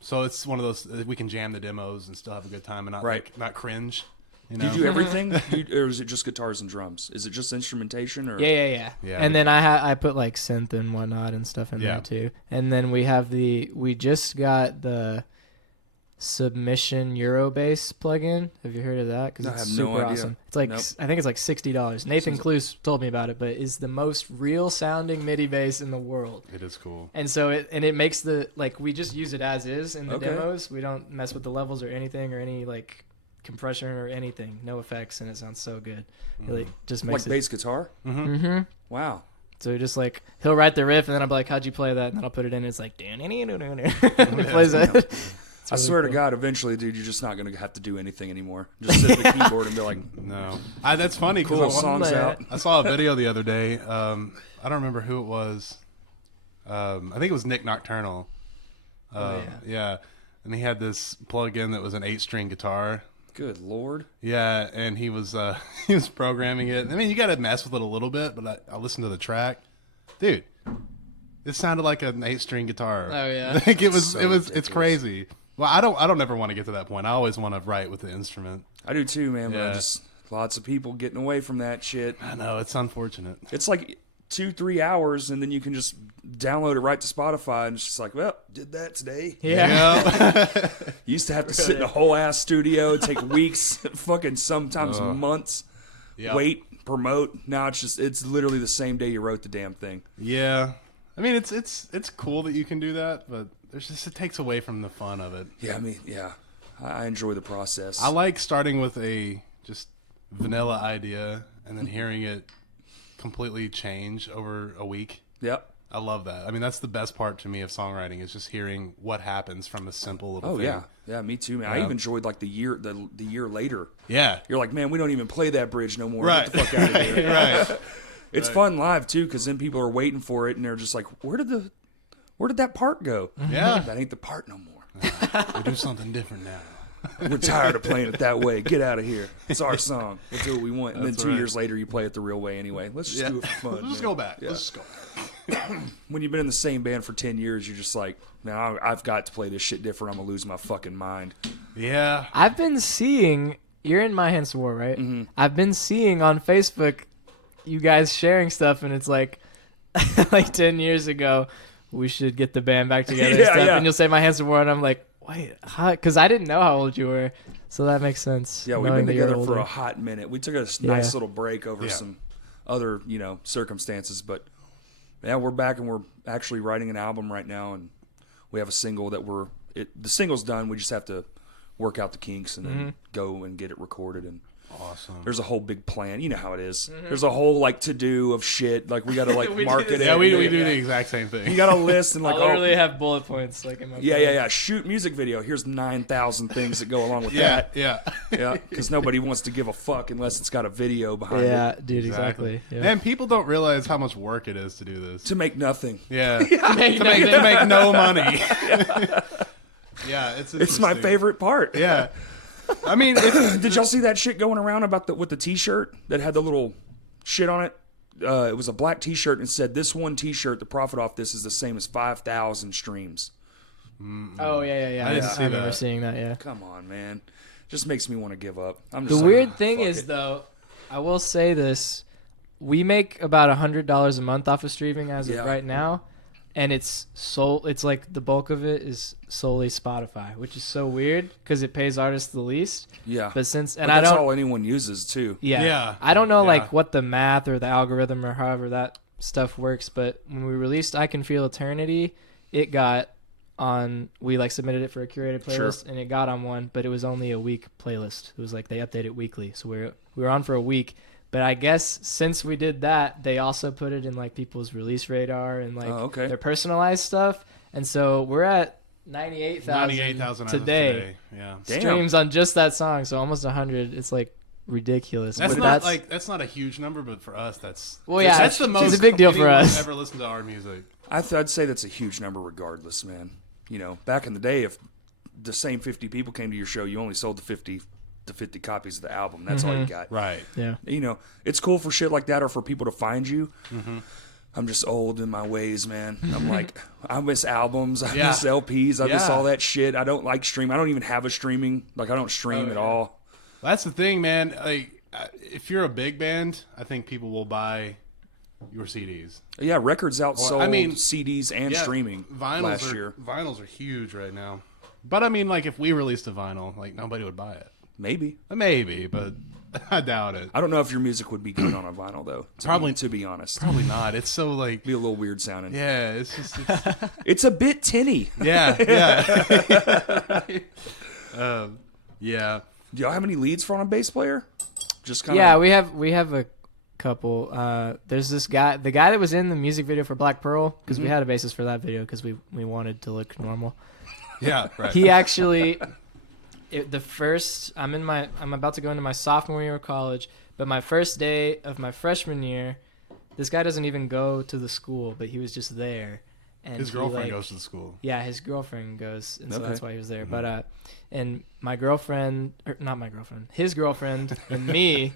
So it's one of those, we can jam the demos and still have a good time and not Right. not cringe. You Do know? you do everything, or is it just guitars and drums? Is it just instrumentation? Or Yeah. Yeah, And we- then I put like synth and whatnot and stuff in Yeah. there too. And then we just got the Submission Eurobase plugin. Have you heard of that? Because I it's have super no idea. awesome. It's like Nope. I think it's like $60. Nathan Cluse told me about it, but it's the most real sounding MIDI bass in the world. It is cool. And so it makes we just use it as is in the Okay. demos. We don't mess with the levels or anything or any like compression or anything, no effects, and it sounds so good. It like just makes Like bass guitar? Mm-hmm. Wow. So just like he'll write the riff, and then I'll be like, "How'd you play that?" And then I'll put it in. And it's like, and he plays it. It's I really swear to cool. God, eventually, dude, you're just not going to have to do anything anymore. Just sit at the keyboard and be like, No, that's funny because cool songs out. I saw a video the other day. I don't remember who it was. I think it was Nick Nocturnal. Yeah, and he had this plug-in that was an 8-string guitar. Good Lord. Yeah, and he was he was programming it. I mean, you got to mess with it a little bit, but I listened to the track, dude. It sounded like an 8-string guitar. Oh, yeah. Like it was. So It's ridiculous. crazy. Well, I don't ever want to get to that point. I always want to write with the instrument. I do too, man, but Yeah. just lots of people getting away from that shit. I know it's unfortunate. It's like 2-3 hours, and then you can just download it right to Spotify, and it's just like, well, did that today. Yeah. You used to have to sit in a whole ass studio, take weeks, fucking sometimes months, Yep. wait, promote. Now it's literally the same day you wrote the damn thing. Yeah, I mean it's cool that you can do that, but it takes away from the fun of it. Yeah, I mean, yeah, I enjoy the process. I like starting with a just vanilla idea and then hearing it completely change over a week. Yep. I love that. I mean, that's the best part to me of songwriting is just hearing what happens from a simple little Oh thing. yeah, me too, man. I Yeah. even enjoyed like the year later. Yeah. You're like, man, we don't even play that bridge no more. Right. Get the fuck out of here. Right. It's fun live too, because then people are waiting for it, and they're just like, where did that part go? Yeah. That ain't the part no more. We do something different now. We're tired of playing it that way. Get out of here. It's our song. We'll do what we want. And That's then 2 right. years later, you play it the real way anyway. Let's just do it for fun. Let's just man. go back. Yeah. Let's just go back. When you've been in the same band for 10 years, you're just like, man, I've got to play this shit different. I'm going to lose my fucking mind. Yeah. I've been seeing. You're in My Hands of War, right? Mm-hmm. I've been seeing on Facebook you guys sharing stuff, and it's like, like 10 years ago, we should get the band back together and Yeah, stuff. yeah. And you'll say My Hands of War, and I'm like, wait, because I didn't know how old you were, so that makes sense. Yeah, we've knowing been that you're together for older. a hot minute. We took a nice Yeah. little break over Yeah. some other, circumstances. But, yeah, we're back, and we're actually writing an album right now. And we have a single that the single's done. We just have to work out the kinks and then go and get it recorded. And Awesome. there's a whole big plan. You know how it is. There's a whole to-do of shit. Like, we got to, We do market the it. Yeah, we and do the exact same thing. You got a list and, I like, literally have bullet points like in my phone. yeah. Shoot music video. Here's 9,000 things that go along with Yeah, that. yeah. Yeah, because nobody wants to give a fuck unless it's got a video behind Yeah, it dude, exactly. Yeah. Man, people don't realize how much work it is to do this. to make nothing. Yeah. Make to nothing. make no money. Yeah, it's It's my interesting. favorite part. Yeah. I mean, Did y'all see that shit going around about with the T-shirt that had the little shit on it? It was a black T-shirt and said, "This one T-shirt, the profit off this is the same as 5,000 streams." Oh yeah. I didn't see I remember that. seeing that. Yeah. Come on, man. Just makes me want to give up. I'm The just like, weird thing fuck is, it. though, I will say this: we make about $100 a month off of streaming as Yeah. of right now, and it's like the bulk of it is solely Spotify, which is so weird because it pays artists the least. Yeah, But since but I that's don't, all anyone uses too. Yeah. I don't know Yeah. like what the math or the algorithm or however that stuff works, but when we released I Can Feel Eternity, it got on. We like submitted it for a curated playlist, and it got on one, but it was only a week playlist. It was like they update it weekly, so we were on for a week. But I guess since we did that, they also put it in like people's release radar and like okay. their personalized stuff, and so we're at 98,000 today. Yeah. Damn. Streams on just that song, so almost 100. It's like ridiculous. That's But not that's not a huge number, but for us, that's yeah, that's the most. it's a big deal for anyone's us. Ever listen to our music? I'd say that's a huge number, regardless, man. Back in the day, if the same 50 people came to your show, you only sold the 50 copies of the album. That's all you got. Right. Yeah. It's cool for shit like that, or for people to find you. I'm just old in my ways, man. I'm like, I miss albums. I Yeah. miss LPs. I miss Yeah. all that shit. I don't like stream. I don't even have a streaming. Like, I don't stream at all. That's the thing, man. Like, if you're a big band, I think people will buy your CDs. Yeah, records outsold I mean, CDs and streaming last year. Vinyls are huge right now. But I mean, like, if we released a vinyl, like, nobody would buy it. Maybe. Maybe, but I doubt it. I don't know if your music would be good on a vinyl, though. Probably- to be honest. Probably not. It's so like, Be a little weird sounding. yeah, it's just, It's a bit tinny. yeah, yeah. Yeah. Do y'all have any leads for on a bass player? Just kind of. Yeah, we have a couple. There's this guy, the guy that was in the music video for Black Pearl, because we had a bassist for that video because we wanted to look normal. Yeah, right. He actually, I'm about to go into my sophomore year of college, but my first day of my freshman year, this guy doesn't even go to the school, but he was just there. And His girlfriend goes to the school. Yeah, his girlfriend goes, and so Okay. that's why he was there. But and my girlfriend, or not my girlfriend, his girlfriend and me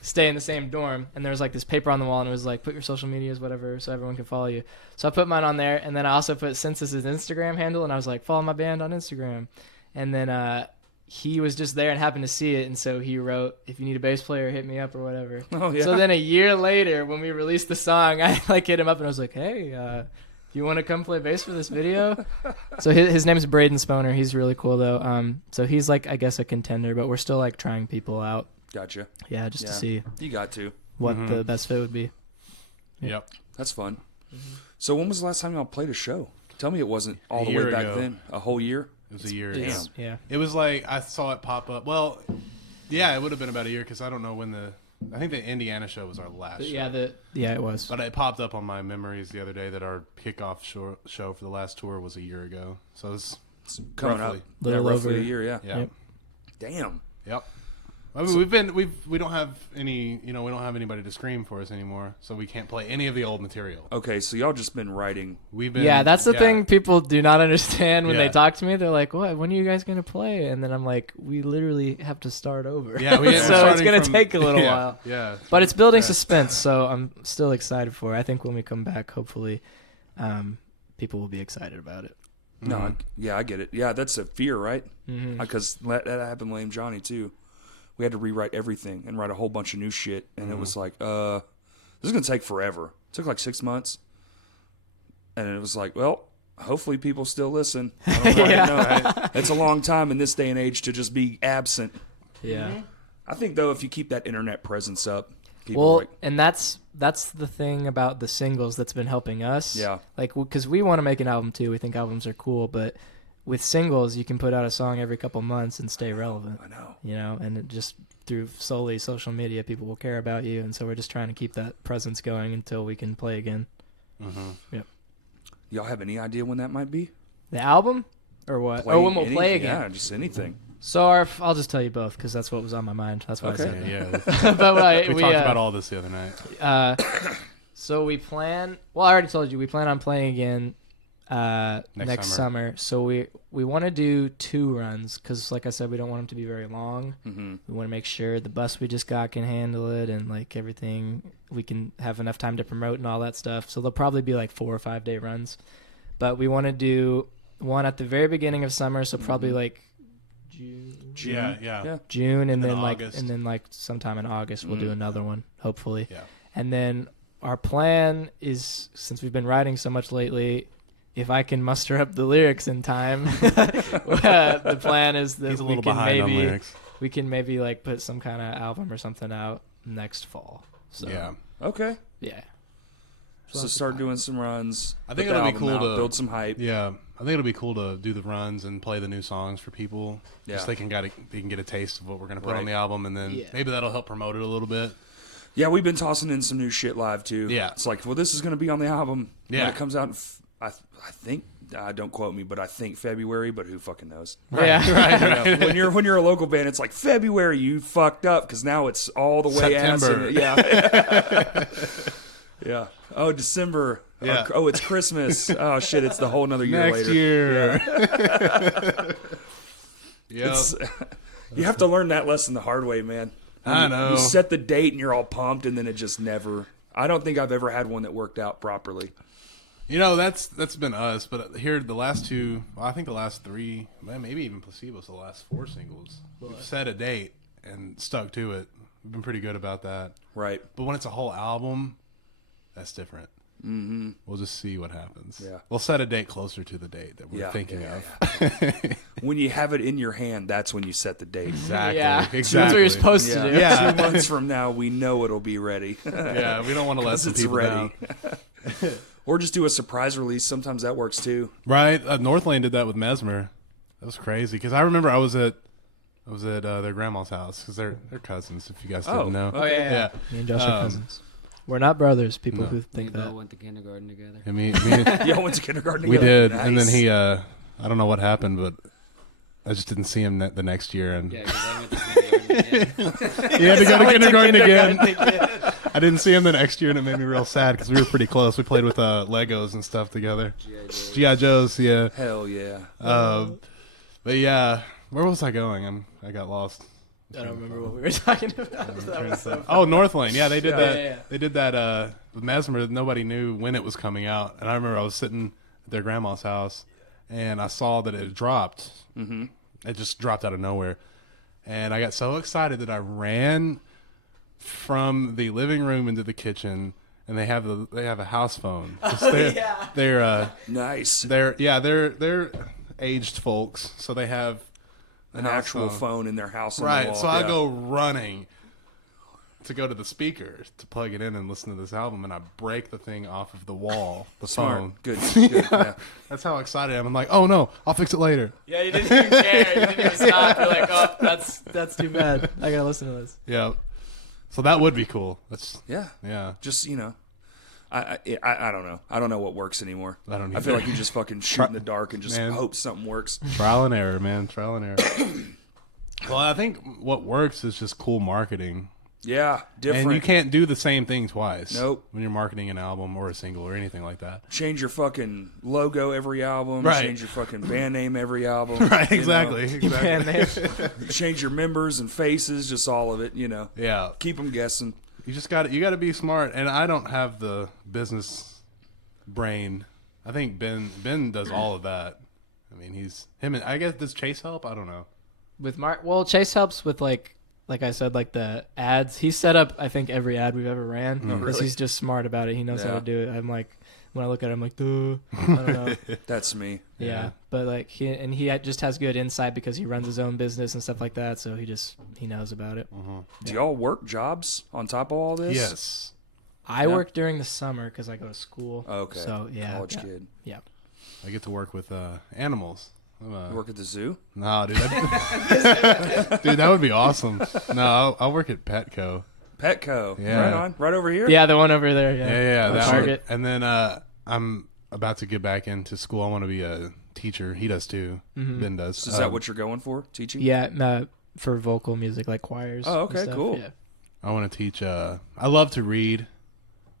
stay in the same dorm. And there was like this paper on the wall, and it was like, put your social medias, whatever, so everyone can follow you. So I put mine on there, and then I also put Census's Instagram handle, and I was like, follow my band on Instagram. And then he was just there and happened to see it, and so he wrote, if you need a bass player, hit me up or whatever. Oh yeah. So then a year later, when we released the song, I like hit him up, and I was like, hey, you want to come play bass for this video? So his name is Braden Sponer. He's really cool though. So he's like, I guess, a contender, but we're still like trying people out. Gotcha. Yeah, just Yeah. to see You got to. what the best fit would be. Yep. That's fun. So when was the last time y'all played a show? Tell me it wasn't all the way year back ago. then. A whole year? It was a year. It's- Yeah. It was like I saw it pop up. Well, yeah, it would have been about a year because I don't know when I think the Indiana show was our last show. Yeah, it was. But it popped up on my memories the other day that our kickoff show for the last tour was a year ago. So it's Coming roughly. up. Little roughly over- a year, yeah. Yeah. Yep. Damn. Yep. I mean, we don't have any, we don't have anybody to scream for us anymore, so we can't play any of the old material. Okay, so y'all just been writing. We've been. Yeah, that's the thing people do not understand when Yeah. they talk to me. They're like, "What? When are you guys gonna play?" And then I'm like, "We literally have to start over." Yeah, we're so it's starting gonna from- take a little yeah, while. Yeah. But it's building Yeah. suspense, so I'm still excited for it. I think when we come back, hopefully, people will be excited about it. No, Mm-hmm. I get it. Yeah, that's a fear, right? Mm-hmm. Because that happened to Lame Johnny, too. We had to rewrite everything and write a whole bunch of new shit. And it was like, this is going to take forever. It took like 6 months. And it was like, well, hopefully people still listen. I don't know. Yeah. It's a long time in this day and age to just be absent. Yeah. I think, though, if you keep that internet presence up, people Well, like, and that's the thing about the singles that's been helping us. Yeah. Like, because we want to make an album too. We think albums are cool, but with singles, you can put out a song every couple months and stay relevant. I know. And it just through solely social media, people will care about you, and so we're just trying to keep that presence going until we can play again. Mm-hmm. Yep. Y'all have any idea when that might be? The album, or what? When we'll anything. play again. Yeah, just anything. So I'll just tell you both because that's what was on my mind. That's why I Okay. said Yeah. that. But we talked about all this the other night. So we plan. Well, I already told you we plan on playing again next summer. summer. So we want to do 2 runs because, like I said, we don't want them to be very long. Mm-hmm. We want to make sure the bus we just got can handle it and like everything. We can have enough time to promote and all that stuff. So they'll probably be like 4 or 5 day runs. But we want to do one at the very beginning of summer. So probably like June. Yeah. June, and then then like August. and then like sometime in August we'll do another one, hopefully. Yeah. And then our plan is, since we've been writing so much lately, if I can muster up the lyrics in time, the plan is that He's a we little can behind on maybe lyrics. we can maybe like put some kind of album or something out next fall. So Yeah. Okay. yeah. So start doing some runs. I think put the it'll be album cool out, to build some hype. Yeah, I think it'll be cool to do the runs and play the new songs for people. Yeah. Just they can get a taste of what we're gonna put Right. on the album, and then Yeah. maybe that'll help promote it a little bit. Yeah, we've been tossing in some new shit live too. Yeah. It's like, well, this is going to be on the album. Yeah. When it comes out, I think, don't quote me, but I think February, but who fucking knows? Yeah. You know, when you're a local band, it's like February, you fucked up because now it's all the way September. Yeah. Yeah. Oh, December. Yeah. Oh, it's Christmas. Oh, shit, it's the whole nother year Next later. year. Yeah. It's, you have to learn that lesson the hard way, man. I know. You set the date and you're all pumped, and then it just never. I don't think I've ever had one that worked out properly. That's been us, but here the last 2, well, I think the last 3, maybe even Placebo's the last 4 singles. We've set a date and stuck to it. We've been pretty good about that. Right. But when it's a whole album, that's different. Mm-hmm. We'll just see what happens. Yeah. We'll set a date closer to the date that we're Yeah, thinking yeah, of. When you have it in your hand, that's when you set the date. Exactly. Yeah. Exactly. That's what you're supposed to do. Yeah. 2 months from now, we know it'll be ready. Yeah, we don't want to let some it's people ready. down. Or just do a surprise release. Sometimes that works too. Right? Northlane did that with Mesmer. That was crazy because I remember I was at I was at their grandma's house because they're cousins. If you guys Oh, didn't know. Oh yeah. Me and Josh are cousins. We're not brothers. People No. who think We that. both went to kindergarten together. And me Y'all went to kindergarten we together? did, Nice. and then he. I don't know what happened, but I just didn't see him the next year, and Yeah, because I went to kindergarten again. he had to go to I went kindergarten again. again. I didn't see him the next year, and it made me real sad because we were pretty close. We played with Legos and stuff together. G.I. Joes, yeah. Hell yeah. But yeah, where was I going? I got lost. I don't remember what we were talking about. That was so Oh, North Lane. Yeah, they did Yeah, that. yeah. They did that with Mesmer. Nobody knew when it was coming out, and I remember I was sitting at their grandma's house, and I saw that it had dropped. Mm-hmm. It just dropped out of nowhere, and I got so excited that I ran from the living room into the kitchen. And they have a house phone. They're Nice. they're aged folks, so they have An actual phone in their house. On the right. wall. So I Yeah. go running to go to the speaker to plug it in and listen to this album, and I break the thing off of the wall. The Smart. phone. Good. Good. Yeah. That's how excited I am. I'm like, oh no, I'll fix it later. Yeah, you didn't even care. You didn't even stop. You're like, oh, that's too bad. I gotta listen to this. Yeah. So that would be cool. That's Yeah. Just I don't know. I don't know what works anymore. I don't I feel either. like you just fucking shoot in the dark and just Man. hope something works. Trial and error, man. Trial and error. Well, I think what works is just cool marketing. Yeah, different. And you can't do the same thing twice. Nope. When you're marketing an album or a single or anything like that. Change your fucking logo every album. Right. Change your fucking band name every album. Right, you know. exactly. Man, Change your members and faces, just all of it. Yeah. Keep them guessing. You just got to be smart, and I don't have the business brain. I think Ben does all of that. I mean, I guess does Chase help? I don't know. with Mark, well, Chase helps with like I said, like the ads. He set up, I think, every ad we've ever ran because really? he's just smart about it. He knows how Yeah. to do it. I'm like, when I look at it, I'm like, duh. I don't know. That's me. Yeah, but like he just has good insight because he runs his own business and stuff like that. So he knows about it. Do y'all work jobs on top of all this? Yes. I Yeah. work during the summer because I go to school. Okay. So yeah, College yeah, kid. Yeah. I get to work with animals. You work at the zoo? No, dude. Dude, that would be awesome. No, I'll work at Petco. Petco. Yeah. Right on. Right over here? Yeah, the one over there. Yeah. Yeah, On that Target. one. And then I'm about to get back into school. I want to be a teacher. He does too. Ben does. So is that what you're going for? Teaching? Yeah, for vocal music, like choirs. Oh, and okay, stuff. cool. Yeah. I want to teach. I love to read,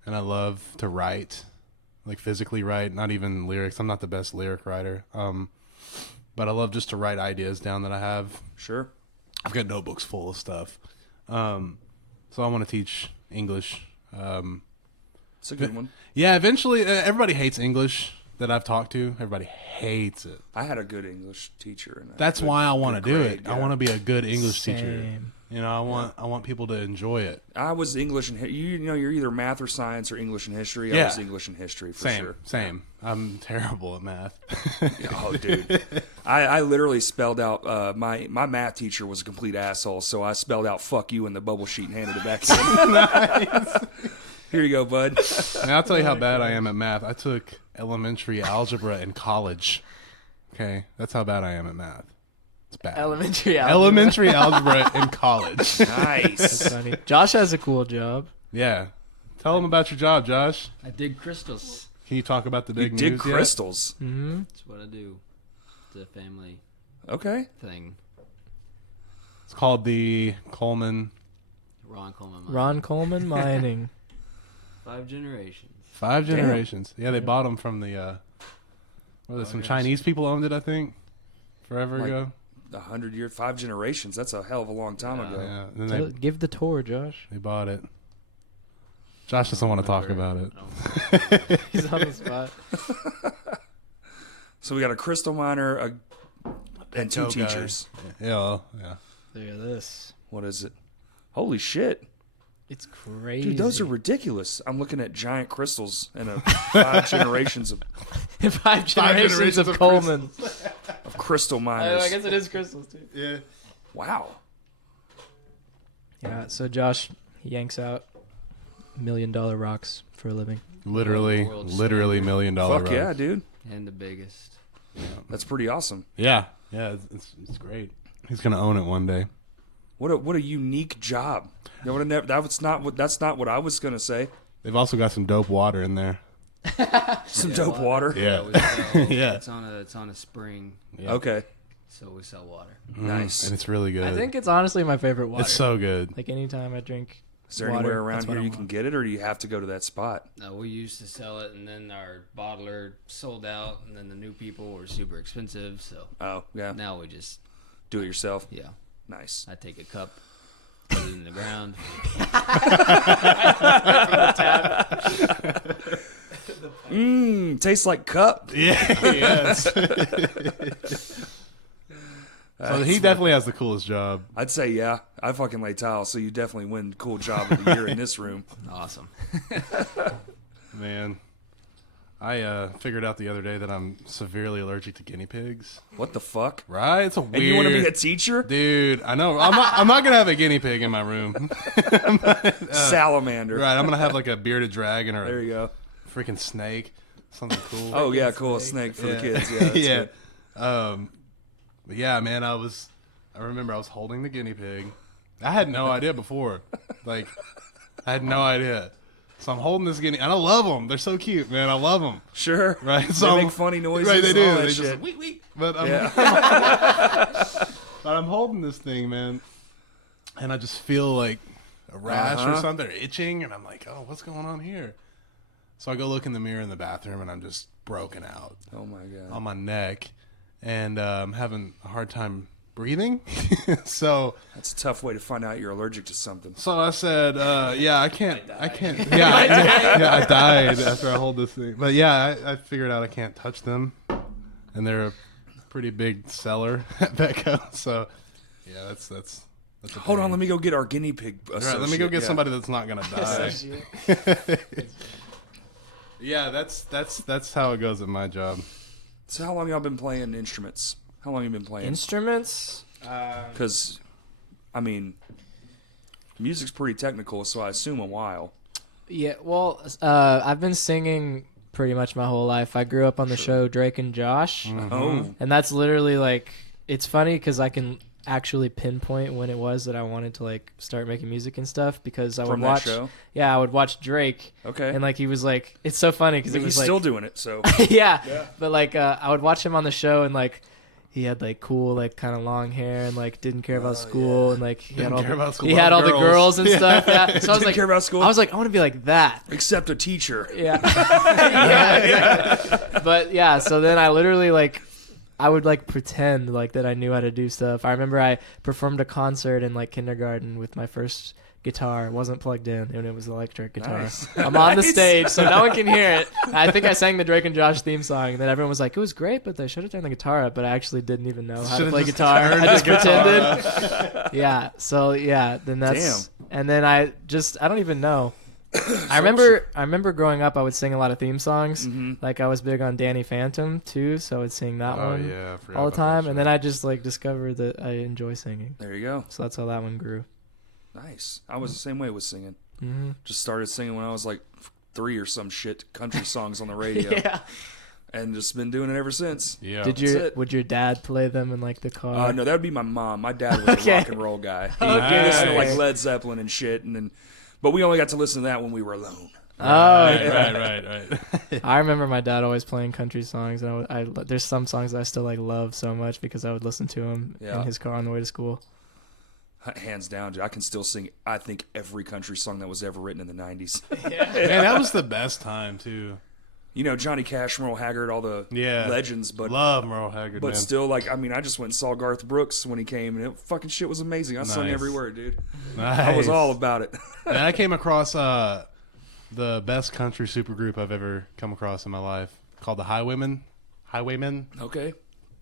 and I love to write, like physically write, not even lyrics. I'm not the best lyric writer. But I love just to write ideas down that I have. Sure. I've got notebooks full of stuff. So I want to teach English. It's a good one. Yeah, eventually, everybody hates English that I've talked to. Everybody hates it. I had a good English teacher. And That's why I want to do grade, it. yeah. I want to be a good English teacher. Same. You know, I want people to enjoy it. I was English and you're either math or science or English and history. I Yeah. was English and history for Same, sure. same. I'm terrible at math. Oh, dude. I literally spelled out my math teacher was a complete asshole, so I spelled out "fuck you" in the bubble sheet and handed it back to him. Nice. Here you go, bud. And I'll tell you how bad I am at math. I took elementary algebra in college. Okay, that's how bad I am at math. It's bad. Elementary algebra. Elementary algebra in college. Nice. That's funny. Josh has a cool job. Yeah. Tell them about your job, Josh. I dig crystals. Can you talk about the You big dig news yet? crystals. Mm-hmm. That's what I do. It's a family Okay. thing. It's called the Coleman Ron Coleman. Mine. Ron Coleman Mining. 5 generations. 5 generations. Yeah, they bought them from the some Chinese people owned it, I think, forever Like- ago. 100 years, 5 generations. That's a hell of a long time ago. Yeah, and then Give the tour, Josh. they bought it. Josh doesn't want to talk about it. I don't- He's on the spot. So we got a crystal miner and 2 Petco guy. teachers. Yeah, well, yeah. Look at this. What is it? Holy shit. It's crazy. Dude, those are ridiculous. I'm looking at giant crystals and 5 generations of 5 generations generations of of Coleman. crystal miners. I guess it is crystals, too. Yeah. Wow. Yeah, so Josh yanks out $1 million rocks for a living. Literally World $1 standard. million. Fuck yeah, rocks. dude. And the biggest. That's pretty awesome. Yeah, it's great. He's gonna own it one day. What a unique job. That's not what I was gonna say. They've also got some dope water in there. Some dope water. Yeah. We sell, Yeah. It's on a spring, Yeah. Okay. so we sell water. Nice. And it's really good. I think it's honestly my favorite water. it's so good. Like anytime I drink Is there water, anywhere around that's what here I you want. can get it, or do you have to go to that spot? We used to sell it, and then our bottler sold out, and then the new people were super expensive. So Oh, yeah. now we just, Do it yourself. yeah, Nice. I take a cup, put it in the ground. Tastes like cup. Yeah. Yes. So he definitely has the coolest job. I'd say yeah. I fucking lay tile, so you definitely win cool job of the year in this room. Awesome. Man, I figured out the other day that I'm severely allergic to guinea pigs. What the fuck? Right? It's a weird. And you want to be a teacher? Dude, I know. I'm not gonna have a guinea pig in my room. Salamander. Right? I'm gonna have like a bearded dragon or There you go. a freaking snake. Something cool. Oh yeah, cool. A snake for the kids. Yeah. That's yeah. good. But yeah, man, I remember I was holding the guinea pig. I had no idea before. Like, I had no idea. So I'm holding this guinea, and I love them. They're so cute, man. I love them. Sure. Right? They So make funny noises. Right, they and do. all that They shit. just week week. But I'm, Yeah. but I'm holding this thing, man, and I just feel like a rash or something, or itching, and I'm like, oh, what's going on here? So I go look in the mirror in the bathroom, and I'm just broken out Oh my god. on my neck, and I'm having a hard time breathing. So That's a tough way to find out you're allergic to something. I said, yeah, I can't. Yeah, I died after I hold this thing. But yeah, I figured out I can't touch them, and they're a pretty big seller at Petco. So yeah, that's a Hold on, pain. let me go get our guinea pig. All right, let me go get somebody that's not gonna die. Yeah, that's how it goes at my job. So how long y'all been playing instruments? How long you been playing? Instruments? Because, I mean, music's pretty technical, so I assume a while. Yeah, well, I've been singing pretty much my whole life. I grew up on the show Drake and Josh, Oh, and that's literally like, it's funny because I can actually pinpoint when it was that I wanted to like start making music and stuff because I from would that watch. show? Yeah, I would watch Drake, Okay. and like he was like, it's so funny because I mean, it was he's like, still doing it, so. yeah. Yeah. But like I would watch him on the show and like he had like cool like kind of long hair and like didn't care about school and like he had all care about school, he had all loved the girls. girls and stuff. Yeah. So I was Didn't like, care about school? I was like, I want to be like that. Except a teacher. Yeah. Yeah. But yeah, so then I literally like I would like pretend like that I knew how to do stuff. I remember I performed a concert in like kindergarten with my first guitar. It wasn't plugged in and it was electric guitar. Nice. I'm on the Nice. stage so no one can hear it. I think I sang the Drake and Josh theme song and then everyone was like, it was great, but they should have turned the guitar up, but I actually didn't even know how to Should've play just guitar. turned I just the guitar pretended. Yeah. So yeah, then that's and then I don't even know. I remember growing up I would sing a lot of theme songs. Like I was big on Danny Phantom too, so I would sing that Oh one yeah, I forgot all the about that time. And then show. I just like discovered that I enjoy singing. There you go. So that's how that one grew. Nice. I was the same way with singing. Mm-hmm. Just started singing when I was like 3 or some shit, country songs on the radio. Yeah. And just been doing it ever since. Yeah. Would your dad play them in like the car? No, that would be my mom. My dad was Okay. a rock and roll guy. He Okay. listened to like Led Zeppelin and shit, and then, but we only got to listen to that when we were alone. Oh, Right. I remember my dad always playing country songs, and there's some songs that I still like love so much because I would listen to him Yeah. in his car on the way to school. Hands down, dude. I can still sing, I think, every country song that was ever written in the 90s. Man, that was the best time too. You know, Johnny Cash, Merle Haggard, all the Yeah. legends, but Love Merle Haggard, but man. still, like, I mean, I just went and saw Garth Brooks when he came, and it fucking shit was amazing. I sung Nice. every word, dude. Nice. I was all about it. And I came across the best country supergroup I've ever come across in my life, called the Highwaymen. Highwaymen. Okay.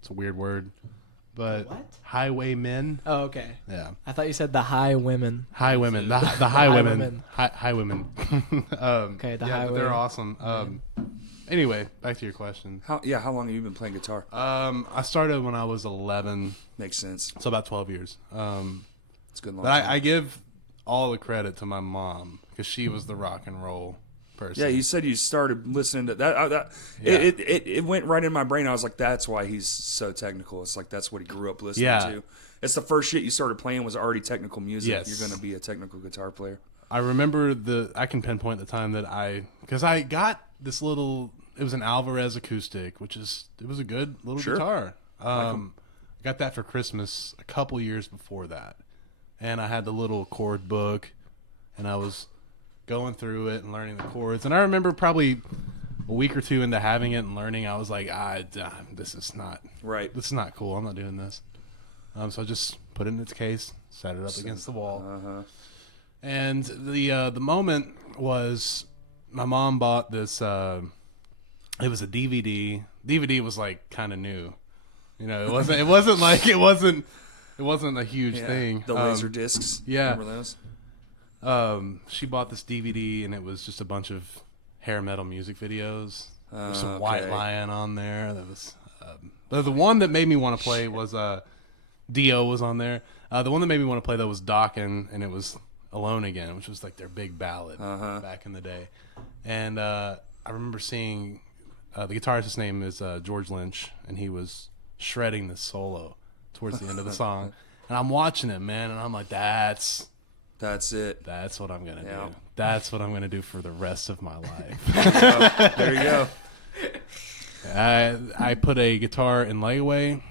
It's a weird word, but What? Highwaymen. Oh, okay. Yeah, I thought you said the high women. Highwaymen. The Highwaymen. Highwaymen. Highwaymen. Okay, the yeah, highway. they're awesome. Anyway, back to your question. How long have you been playing guitar? I started when I was 11, Makes sense. so about 12 years. It's a good long But time. I give all the credit to my mom because she was the rock and roll person. Yeah, you said you started listening to that. Yeah. It went right in my brain. I was like, that's why he's so technical. It's like that's what he grew up listening Yeah. to. It's the first shit you started playing was already technical music. Yes. You're going to be a technical guitar player. I remember I can pinpoint the time that because I got this little, it was an Alvarez acoustic, it was a good little Sure. guitar. Got that for Christmas a couple years before that. And I had the little chord book, and I was going through it and learning the chords. And I remember probably a week or two into having it and learning, I was like, this is not cool. I'm not doing this. So I just put it in its case, set it up against the wall. Uh-huh. And the moment was my mom bought this. It was a DVD. DVD was like kind of new, you know. It wasn't a huge thing. The laser discs. Yeah. Remember those? She bought this DVD, and it was just a bunch of hair metal music videos. There was some White Lion on there. That was the one that made me want to play was Dio was on there. The one that made me want to play though was Dokken, and it was Alone Again, which was like their big ballad back in the day. And I remember seeing the guitarist's name is George Lynch, and he was shredding this solo towards the end of the song. And I'm watching it, man, and I'm like, that's it. That's what I'm gonna do. That's what I'm gonna do for the rest of my life. There you go. I put a guitar in layaway.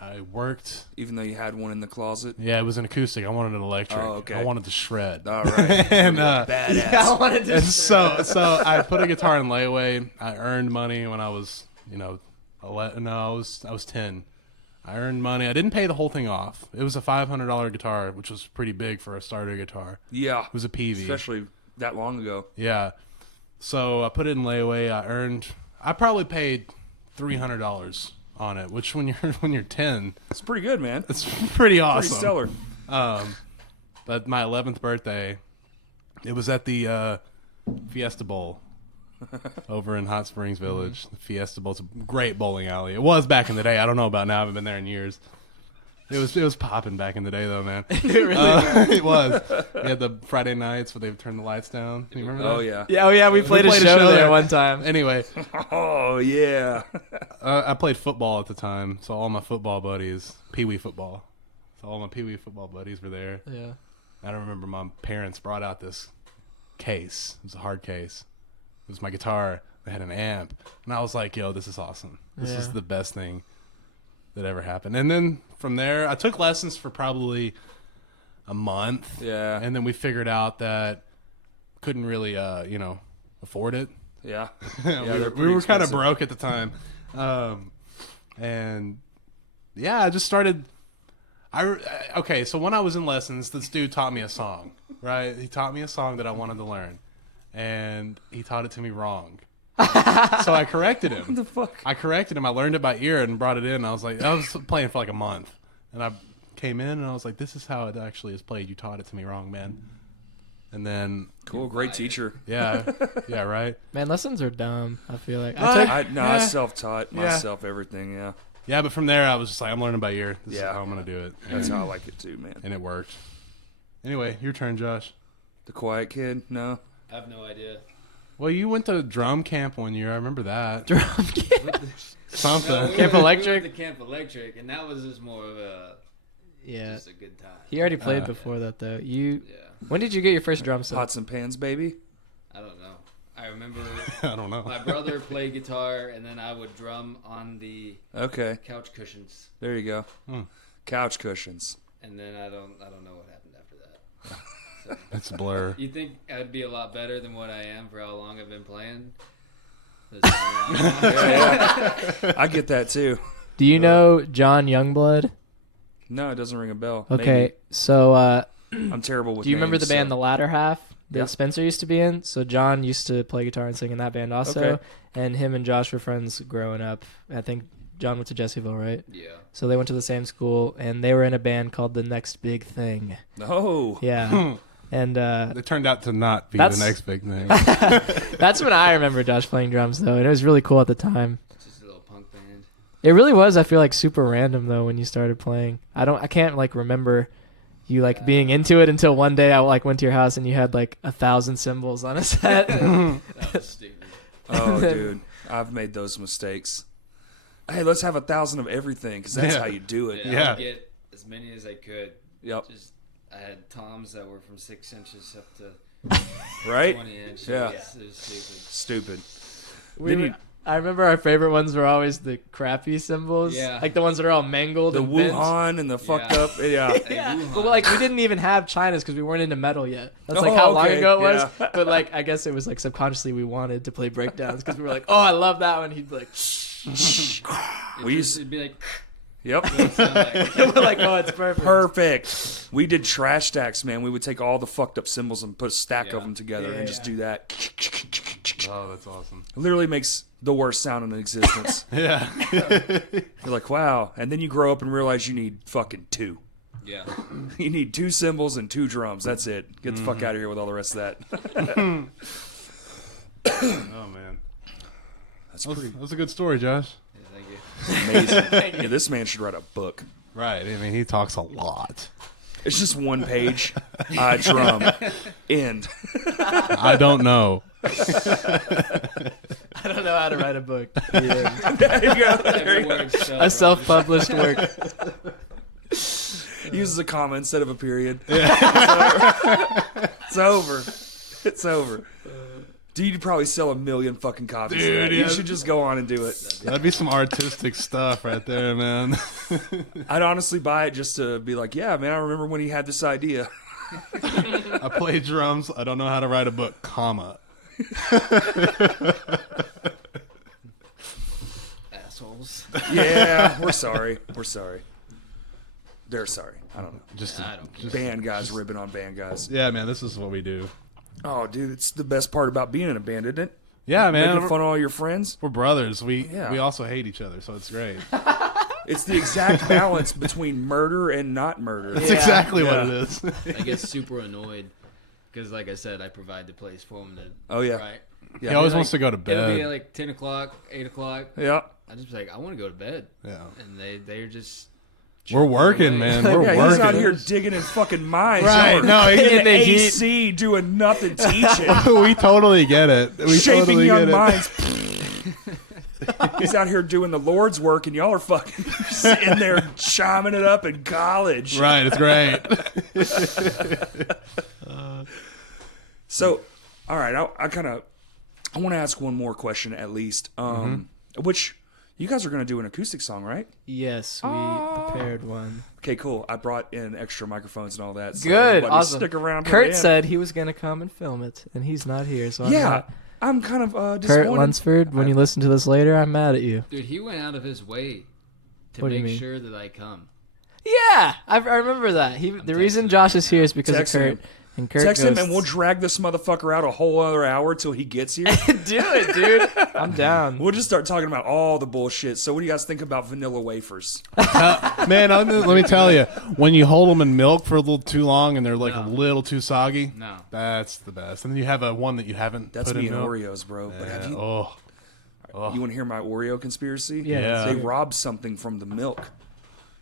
I worked. Even though you had one in the closet. Yeah, it was an acoustic. I wanted an electric. Oh, okay. I wanted to shred. All right. And badass. Yeah, I wanted to. and so I put a guitar in layaway. I earned money when I was, I was 10. I earned money. I didn't pay the whole thing off. It was a $500 guitar, which was pretty big for a starter guitar. Yeah. It was a PV. Especially that long ago. Yeah. So I put it in layaway. I probably paid $300 on it, which when you're 10, It's pretty good, man. it's pretty awesome. Pretty stellar. But my 11th birthday, it was at the Fiesta Bowl over in Hot Springs Village. The Fiesta Bowl, it's a great bowling alley. It was back in the day. I don't know about now. I haven't been there in years. It was popping back in the day, though, man. It was. We had the Friday nights where they would turn the lights down. You remember that? Oh, yeah. Yeah, we played a show there one time. Anyway, Oh, yeah. I played football at the time, so all my football buddies, Pee Wee football. So all my Pee Wee football buddies were there. Yeah. I remember my parents brought out this case. It was a hard case. It was my guitar. They had an amp. And I was like, yo, this is awesome. This is the best thing that ever happened. And then from there, I took lessons for probably a month. Yeah. And then we figured out that couldn't really, afford it. Yeah. we were kind of broke at the time. And yeah, I just started. Okay, so when I was in lessons, this dude taught me a song, right? He taught me a song that I wanted to learn, and he taught it to me wrong. So I corrected him. What the fuck? I corrected him. I learned it by ear and brought it in. I was playing for like a month, and I came in and I was like, "This is how it actually is played. You taught it to me wrong, man." And then, Cool. Great teacher. yeah, right. Man, lessons are dumb, I feel like. I self-taught myself everything, yeah. Yeah, but from there, I was just like, I'm learning by ear. This is Yeah. how I'm going to do it. That's how I like it too, man. And it worked. Anyway, your turn, Josh. The quiet kid? No. I have no idea. Well, you went to drum camp one year. I remember that. Drum kit. Something. No, we Camp went Electric? to Camp Electric, and that was just more of a Yeah. just a good time. He already played before that, though. Yeah, When did you get your first drum set? Pots and pans, baby? I don't know. I remember I don't know. my brother played guitar, and then I would drum on the Okay. couch cushions, There you go. Hmm. Couch cushions. and then I don't know what happened after that. So, It's a blur. you think I'd be a lot better than what I am for how long I've been playing? Yeah. I get that too. Do you know John Youngblood? No, it doesn't ring a bell. Okay, so Maybe. I'm terrible with do you remember the names, band so- The Latter Half that Yeah. Spencer used to be in? So John used to play guitar and sing in that band also. Okay. And him and Josh were friends growing up. I think John went to Jessieville, right? Yeah. So they went to the same school, and they were in a band called The Next Big Thing. Oh. Yeah. And It turned out to not be That's- the next big thing. that's when I remember Josh playing drums, though, and it was really cool at the time. Just a little punk band. It really was. I feel like super random though when you started playing. I can't like remember you like being into it until one day I like went to your house and you had like 1,000 cymbals on a set. That was stupid. Oh, dude. I've made those mistakes. Hey, let's have 1,000 of everything because that's Yeah. how you do it. Yeah. I would get as many as I could. Yep. Just I had toms that were from 6 inches up to Right? 20 inches. Yeah. It was stupid. Stupid. I remember our favorite ones were always the crappy symbols. Yeah. Like the ones that are all mangled The and bent. Wuhan and the fucked Yeah. up. Yeah. Yeah, Wuhan. but like we didn't even have Chinas because we weren't into metal yet. That's like how long okay, ago it was. yeah. But like I guess it was like subconsciously we wanted to play breakdowns because we were like, oh, I love that one. He'd be like, It'd be like, Yep. sound like we're like, oh, it's perfect. Perfect. We did trash stacks, man. We would take all the fucked up symbols and put a stack of Yeah. them together Yeah, and just yeah. do that. Oh, that's awesome. Literally makes the worst sound in existence. Yeah. You're like, wow. And then you grow up and realize you need fucking 2. yeah. You need 2 cymbals and 2 drums. That's it. Get the fuck out of here with all the rest of that. Oh man, That's that pretty was a good story, Josh. Yeah, thank you. amazing. Yeah, this man should write a book. Right. I mean, he talks a lot. It's just 1 page, drum, end. I don't know. I don't know how to write a book. There you go. There Every you go. word spelled A right. self-published work. Uses a comma instead of a period. It's over. It's over. Dude, you'd probably sell 1 million fucking copies of Dude, that. yeah. You should just go on and do it. That'd be some artistic stuff right there, man. I'd honestly buy it just to be like, yeah, man, I remember when he had this idea. I play drums. I don't know how to write a book, comma. Assholes. Yeah, we're sorry. We're sorry. They're sorry. I don't know. Just, I don't care. Band guys ribbing on band guys. yeah, man. This is what we do. Oh, dude, it's the best part about being in a band, isn't it? Yeah, man. Making fun of all your friends. We're brothers. We Yeah. also hate each other, so it's great. It's the exact balance between murder and not murder. That's Yeah. exactly what Yeah. it is. I get super annoyed because, like I said, I provide the place for them to. Oh, yeah. Right. He Yeah. always Like, wants to go to It'll be bed. like 10 o'clock, 8 o'clock. Yeah. I just be like, I want to go to bed, Yeah. and they're just. We're working, away. man. We're Yeah, working. he's out here digging in fucking mines. Right, Y'all are no, he's in in the the heat. AC doing nothing, teaching. We totally get it. We Shaping totally young get it. minds. He's out here doing the Lord's work, and y'all are fucking sitting there chiming it up in college. Right, it's great. So, all right, I want to ask one more question at least. Which you guys are going to do an acoustic song, right? Yes, we prepared one. Okay, cool. I brought in extra microphones and all that. So Good, everybody awesome. Stick around. till Kurt the end. said he was gonna come and film it, and he's not here. So I'm "Yeah, not. I'm kind of Kurt disappointed." Lunsford, when you listen to this later, I'm mad at you. Dude, he went out of his way to What do you make mean? sure that I come. Yeah, I remember that. The reason texting Josh him is right here now. is because Text of Kurt. him. And Kurt Text goes, him, and we'll drag this motherfucker out a whole other hour till he gets here. do it, dude. I'm down. We'll just start talking about all the bullshit. So, what do you guys think about vanilla wafers? Man, let me tell you, when you hold them in milk for a little too long and they're like No. a little too soggy, No. that's the best. And then you have a one that you haven't That's put me in and milk. Oreos, bro. But have you Oh, You want to hear my Oreo conspiracy? Yeah. They robbed something from the milk.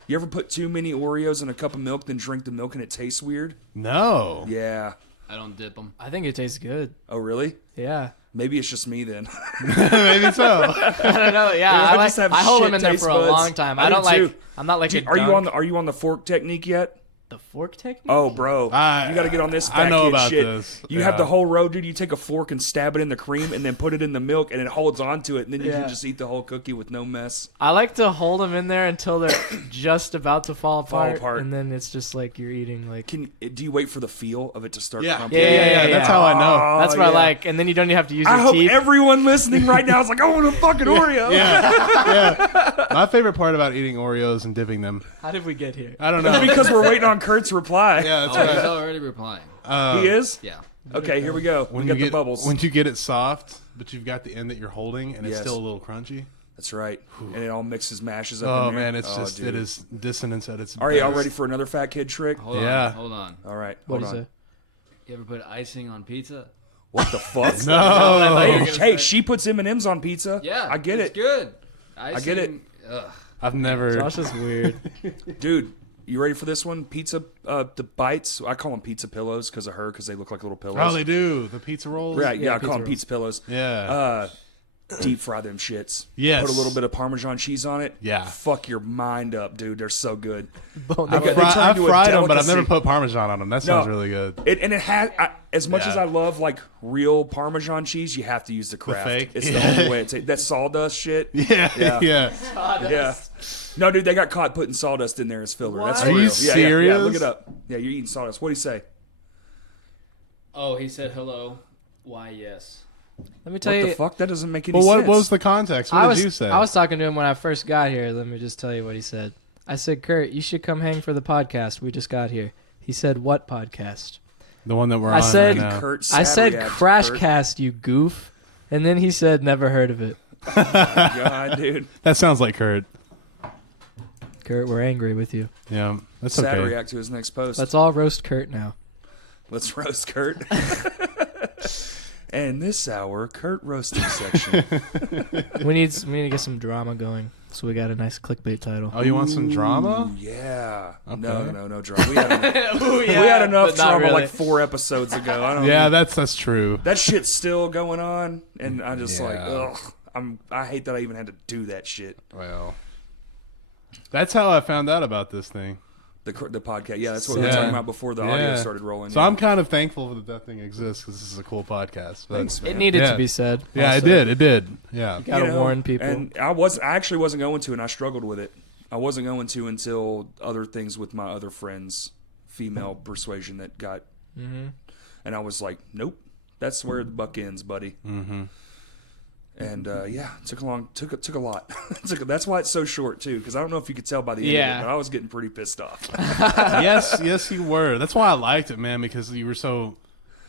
You ever put too many Oreos in a cup of milk, then drink the milk and it tastes weird? no. Yeah. I don't dip them. I think it tastes good. Oh, really? Yeah. Maybe it's just me then. Maybe so. I don't know. Yeah, I I, just have I hold shit them in there taste for buds. a long time. I I do don't like. too. I'm not like a. Are you dunk. on the fork technique yet? the fork technique? Oh, bro, you got to get on this. I fat know kid about shit. this. You Yeah. have the whole row, dude. You take a fork and stab it in the cream, and then put it in the milk, and it holds onto it, and then you Yeah. can just eat the whole cookie with no mess. I like to hold them in there until they're just about to fall apart, apart. and then it's just like you're eating like. Do you wait for the feel of it to start Yeah. crumpling? Yeah. That's how I know. That's what I yeah. like, and then you don't even have to use your I hope teeth. everyone listening right now is like, I want a fucking Oreo. Yeah. My favorite part about eating Oreos and dipping them, How did we get here? I don't know. Because we're waiting on Kurt's reply. Yeah, that's Oh, he's right. already replying. He is? Yeah. Okay, here we go. We got the bubbles. When you get it soft, but you've got the end that you're holding, and it's Yes. still a little crunchy. That's right. And it all mixes, mashes up Oh in there. man, it's just dude. it is dissonance at its. All right, y'all best. ready for another fat kid trick? Hold Yeah. on. Hold on. All right, What hold is on. it? You ever put icing on pizza? What the fuck? No, Hey, she puts M&Ms on pizza. Yeah. I get it's it. good. Icing, get it. Ugh. I've never. Josh is weird. Dude, you ready for this one? Pizza, the bites. I call them pizza pillows because of her, because they look like little pillows. Oh, they do the pizza rolls. Right, yeah, I pizza call them rolls. pizza pillows. Yeah. deep fry them shits. Yes. Put a little bit of Parmesan cheese on it. Yeah. Fuck your mind up, dude. They're so good. I've They turn fried into a them, but I've never delicacy. put Parmesan on them. That sounds really good. And it has, as much Yeah. as I love like real Parmesan cheese, you have to use the Kraft. fake? It's Yeah. the only way. That sawdust shit. Yeah. Yeah. Yeah. Yeah. No, dude, they got caught putting sawdust in there as filler. That's What? for Are you real. Yeah, yeah, serious? look it up. Yeah, you're eating sawdust. What'd he say? Oh, he said hello. Why, yes. Let me tell What you. the fuck? That doesn't make any Well, sense. what was the context? What did you say? I was talking to him when I first got here. Let me just tell you what he said. I said, Kurt, you should come hang for the podcast. We just got here. He said, what podcast? the one that we're I on said- right now. Kurt I said, Sabriak, Crash Kurt. Cast, you goof. And then he said, never heard of it. God, dude. That sounds like Kurt. Kurt, we're angry with you. Yeah, that's Sad okay. react to his next post. Let's all roast Kurt now. Let's roast Kurt. And this hour, Kurt roasting section. We need to get some drama going. So we got a nice clickbait title. Oh, you want some drama? Ooh, yeah. Okay. No drama. We had, Ooh, we had enough but not drama really. like 4 episodes ago. I don't. Yeah, that's true. that shit's still going on, and I just like, Yeah. ugh. I hate that I even had to do that shit. Well, that's how I found out about this thing. The podcast. Yeah, that's what we were Yeah. talking about before the audio Yeah. started rolling. So yeah. I'm kind of thankful that that thing exists because this is a cool podcast. But Thanks, man. It needed Yeah. to be said. yeah, also. it did. Yeah. Gotta You know, warn people. And I actually wasn't going to, and I struggled with it. I wasn't going to until other things with my other friends, female persuasion that got, and I was like, nope, that's where the buck ends, buddy. Mm-hmm. And yeah, it took a lot. That's why it's so short too, because I don't know if you could tell by the end Yeah. of it, but I was getting pretty pissed off. yes, you were. That's why I liked it, man, because you were so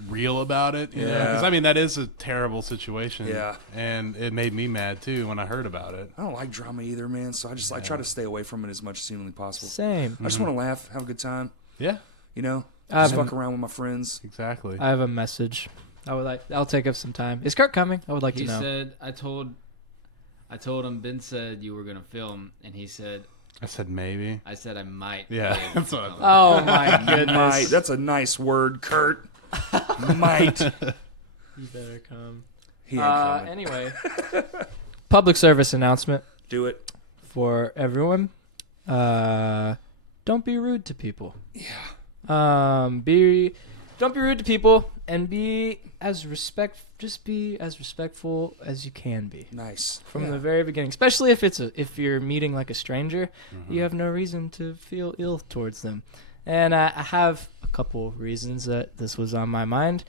real about it. You know? Yeah. 'Cause, I mean, that is a terrible situation. Yeah. And it made me mad too when I heard about it. I don't like drama either, man. So I try to stay away from it as much as humanly possible. Same. I just want to laugh, have a good time, Yeah, you know, I just have, fuck around with my friends. exactly. I have a message. I'll take up some time. Is Kurt coming? I would like He to know. said, I told him, Ben said you were going to film, and he said, I said maybe. I said I might. Yeah, be able that's to what I come." Oh my Might. goodness. That's a nice word, Kurt. Might. You better come. He ain't coming. Anyway, public service announcement Do it. for everyone. Don't be rude to people. Yeah. Don't be rude to people and be as respectful as you can be Nice. from Yeah. the very beginning. Especially if you're meeting like a stranger, you have no reason to feel ill towards them. And I have a couple of reasons that this was on my mind.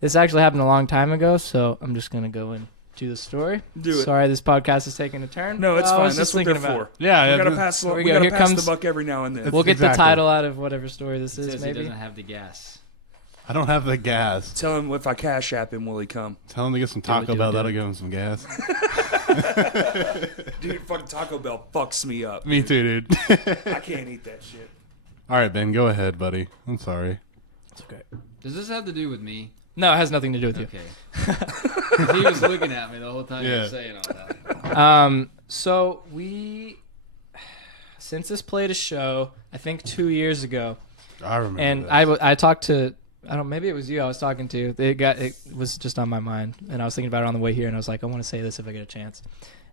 This actually happened a long time ago, so I'm just gonna go into the story. Do it. Sorry, this podcast is taking a turn. No, it's I fine. was That's just what they're thinking about for. Yeah, We gotta pass. Here we We go. gotta Here pass comes- the buck every now and then. We'll get Exactly. the title out of whatever story this He is, says he maybe. doesn't have the gas. I don't have the gas. Tell him if I cash app him, will he come? Tell him to get some Do it, Taco do it, Bell. do That'll it. give him some gas. Dude, fucking Taco Bell fucks me up. Me too, dude. I can't eat that shit. All right, Ben, go ahead, buddy. I'm sorry. It's okay. Does this have to do with me? No, it has nothing to do with you. Okay. He was looking at me the whole time you Yeah. were saying all that. So Census played a show, I think 2 years ago, I remember. and this. I talked to, maybe it was you I was talking to. It was just on my mind, and I was thinking about it on the way here, and I was like, I want to say this if I get a chance.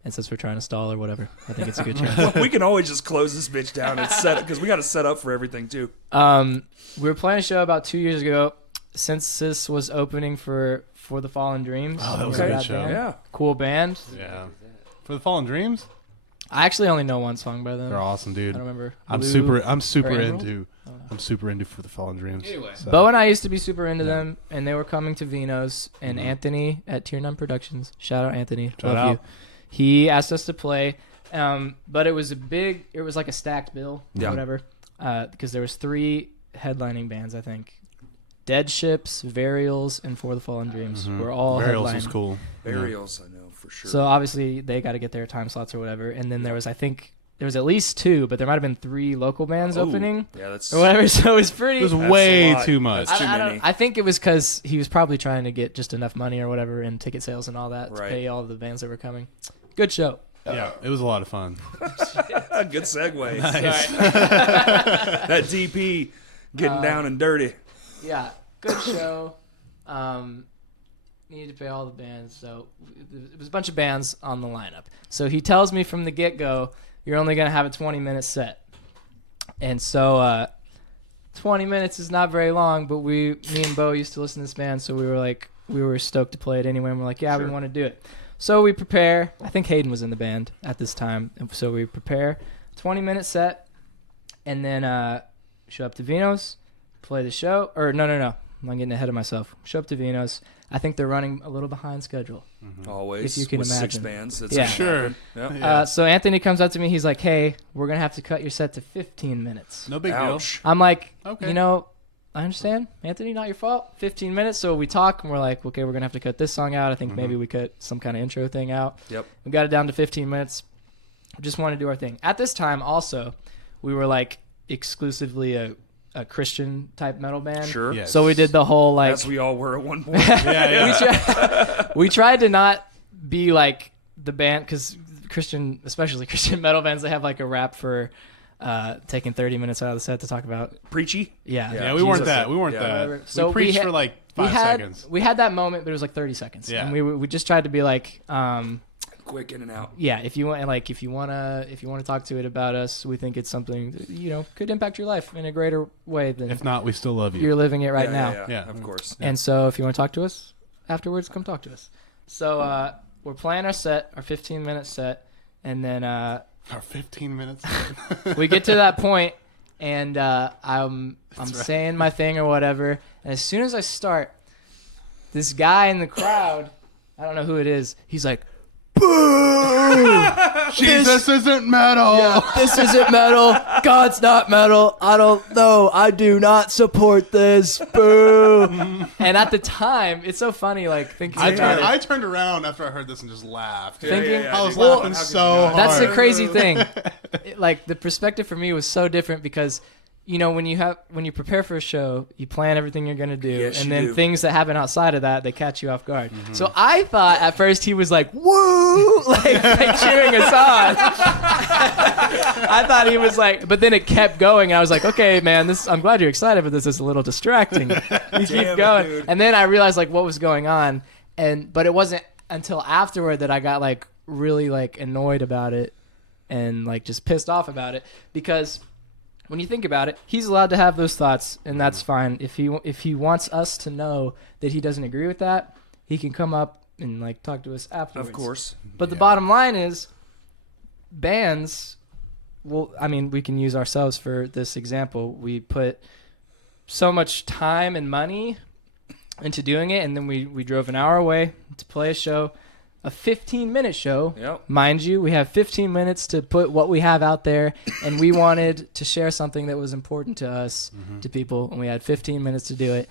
And since we're trying to stall or whatever, I think it's a good chance. We can always just close this bitch down and set it because we got to set up for everything too. We were playing a show about 2 years ago. Census was opening for the Fallen Dreams. Oh, that was a Remember good show. band? Yeah. Cool band. Yeah. For the Fallen Dreams, I actually only know one song by them. they're awesome, I dude. don't remember. I'm Blue super or Emerald? into. I'm super into For the Fallen Dreams. Anyway. So. Bo and I used to be super into them, and they were coming to Vino's. Mm-hmm. And Anthony at Tier 9 Productions, shout out Anthony, Shout love out. you. He asked us to play, but it was like a stacked bill, Yeah. whatever, because there was 3 headlining bands, I think. Dead Ships, Varials, and For the Fallen Dreams were all Burials headlining. was cool. Burials, I know for sure. So obviously they got to get their time slots or whatever. And then there was at least 2, but there might have been 3 local bands Ooh. opening Yeah, that's or whatever. So it was pretty. It was That's way a lot. too much. That's too I don't- many. I think it was because he was probably trying to get just enough money or whatever in ticket sales and all that to Right. pay all the bands that were coming. Good show. Yeah, it was a lot of fun. Good segue. Nice. That DP getting down and dirty. Yeah, good show. needed to pay all the bands. So it was a bunch of bands on the lineup. So he tells me from the get-go, you're only going to have a 20-minute set. And so 20 minutes is not very long, but me and Bo used to listen to this band, so we were stoked to play it anyway, and we're like, yeah, we want to do it. So we prepare. I think Hayden was in the band at this time, and so we prepare 20-minute set, and then show up to Vino's, play the show. Or no, I'm getting ahead of myself. Show up to Vino's. I think they're running a little behind schedule. Always. If you can with imagine. 6 bands. That's Yeah. Sure. Yep. Yeah. So Anthony comes up to me. He's like, hey, we're going to have to cut your set to 15 minutes. No big Ouch. I'm like, Okay. you know, I understand. Anthony, not your fault. 15 minutes. So we talk, and we're like, okay, we're going to have to cut this song out. I think maybe we cut some kind of intro thing out. Yep. We got it down to 15 minutes. We just want to do our thing. At this time, also, we were like exclusively a Christian type metal band. Sure. Yes. So we did the whole like As we all were at one point. we tried to not be like the band, because Christian, especially Christian metal bands, they have like a rap for taking 30 minutes out of the set to talk about. Preachy? Yeah. Yeah, we weren't Jesus. that. We weren't Yeah. that. Whatever. So we preached we for like we 5 had seconds. we had that moment, but it was like 30 seconds. Yeah. And we just tried to be like, Quick in and out. yeah, if you wanna talk to it about us, we think it's something that, could impact your life in a greater way than If not, we still love you. you're living it right now. Yeah. Of course. And so if you want to talk to us afterwards, come talk to us. So we're playing our 15-minute set, and then Our 15 minutes. we get to that point, and I'm saying my thing or whatever, and as soon as I start, this guy in the crowd, I don't know who it is, he's like, boo! Jesus isn't metal. Yeah, this isn't metal. God's not metal. I don't know. I do not support this. Boo. And at the time, it's so funny, like, thinking about it. I turned around after I heard this and just laughed. Thinking, I was well, laughing so hard. that's the crazy thing. Like, the perspective for me was so different because, when you prepare for a show, you plan everything you're gonna do, Yes, and you then do. things that happen outside of that, they catch you off guard. So I thought at first he was like, "Woo!" like cheering us on. I thought he was like, but then it kept going, and I was like, "Okay, man, I'm glad you're excited, but this is a little distracting." You keep going, dude. and then I realized like what was going on, but it wasn't until afterward that I got like really like annoyed about it and like just pissed off about it, because when you think about it, he's allowed to have those thoughts, and that's fine. If he wants us to know that he doesn't agree with that, he can come up and like talk to us afterwards. Of course. But the bottom line is, bands. Well, I mean, we can use ourselves for this example. We put so much time and money into doing it, and then we drove an hour away to play a show. A 15-minute show, Yep. mind you. We have 15 minutes to put what we have out there, and we wanted to share something that was important to us, to people, and we had 15 minutes to do it.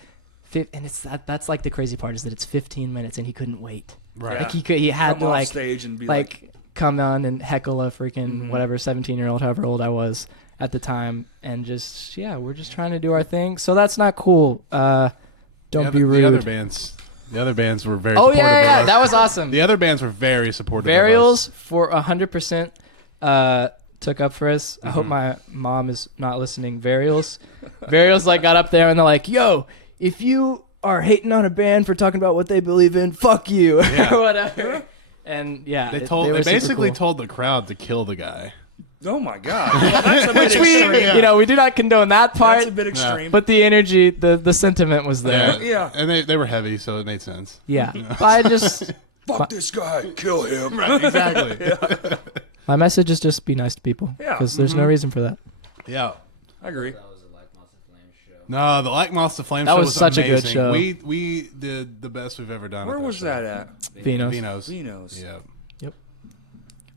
And that's like the crazy part, is that it's 15 minutes, and he couldn't wait. Right. Like he had Come to off like stage and be like, come on and heckle a freaking whatever 17-year-old, however old I was at the time, and just we're just trying to do our thing. So that's not cool. Don't be rude. The other bands were very Oh supportive of yeah, us. that was awesome. The other bands were very supportive Burials of us. for 100% took up for us. I hope my mom is not listening. Burials like got up there and they're like, "Yo, if you are hating on a band for talking about what they believe in, fuck you," or whatever. And They were super basically cool. told the crowd to kill the guy. oh my God. Well, that's a bit Which extreme. we do not condone that part. That's a bit extreme. But the energy, the sentiment was there. Yeah. And they were heavy, so it made sense. Yeah. But I just, Fuck this guy. Kill him. Right, exactly. my message is just be nice to people. Yeah. Because there's no reason for that. Yeah. I agree. That was a Like Moths and Flames show. No, the Like Moths to Flame That show was such a good amazing. show. We did the best we've ever done. Where at was show. that at? Vinos. Vinos. Vinos. Yeah.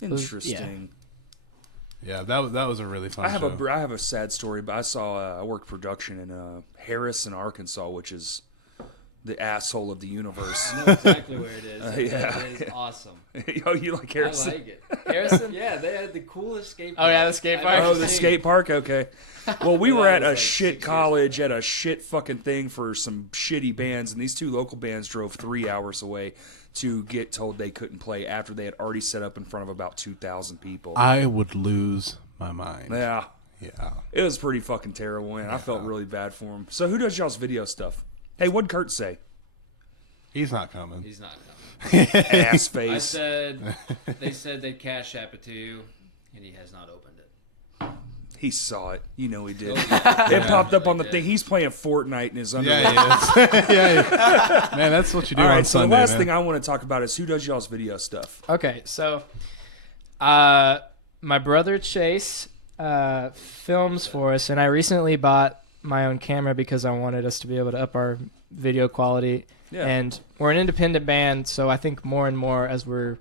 Interesting. Yeah, that was a really fun show. I have a sad story, but I worked production in Harrison, Arkansas, which is the asshole of the universe. I know exactly where it is. Yeah. It is awesome. Oh, you like Harrison? I like it. Harrison? Yeah, they had the coolest skate Oh, yeah, the skate I've park. ever Oh, the seen. skate park? Okay. Well, we That were at was a like shit 6 years college at a shit fucking thing for some shitty bands, and these two local bands drove 3 hours away to get told they couldn't play after they had already set up in front of about 2,000 people. I would lose my mind. Yeah. Yeah. It was pretty fucking terrible, man. I felt really bad for him. So who does y'all's video stuff? Hey, what'd Kurt say? He's not coming. He's not coming. Ass I face. said, they said they'd cash app it to you, and he has not opened it. He saw it. You know he did. Oh, yeah. It popped up on the Yeah. thing. He's playing Fortnite in his underwear. Yeah, he is. yeah. Man, that's what you do All on right, so Sunday, the last man. thing I want to talk about is who does y'all's video stuff. Okay, so my brother Chase films for us, and I recently bought my own camera because I wanted us to be able to up our video quality. Yeah. And we're an independent band, so I think more and more as we're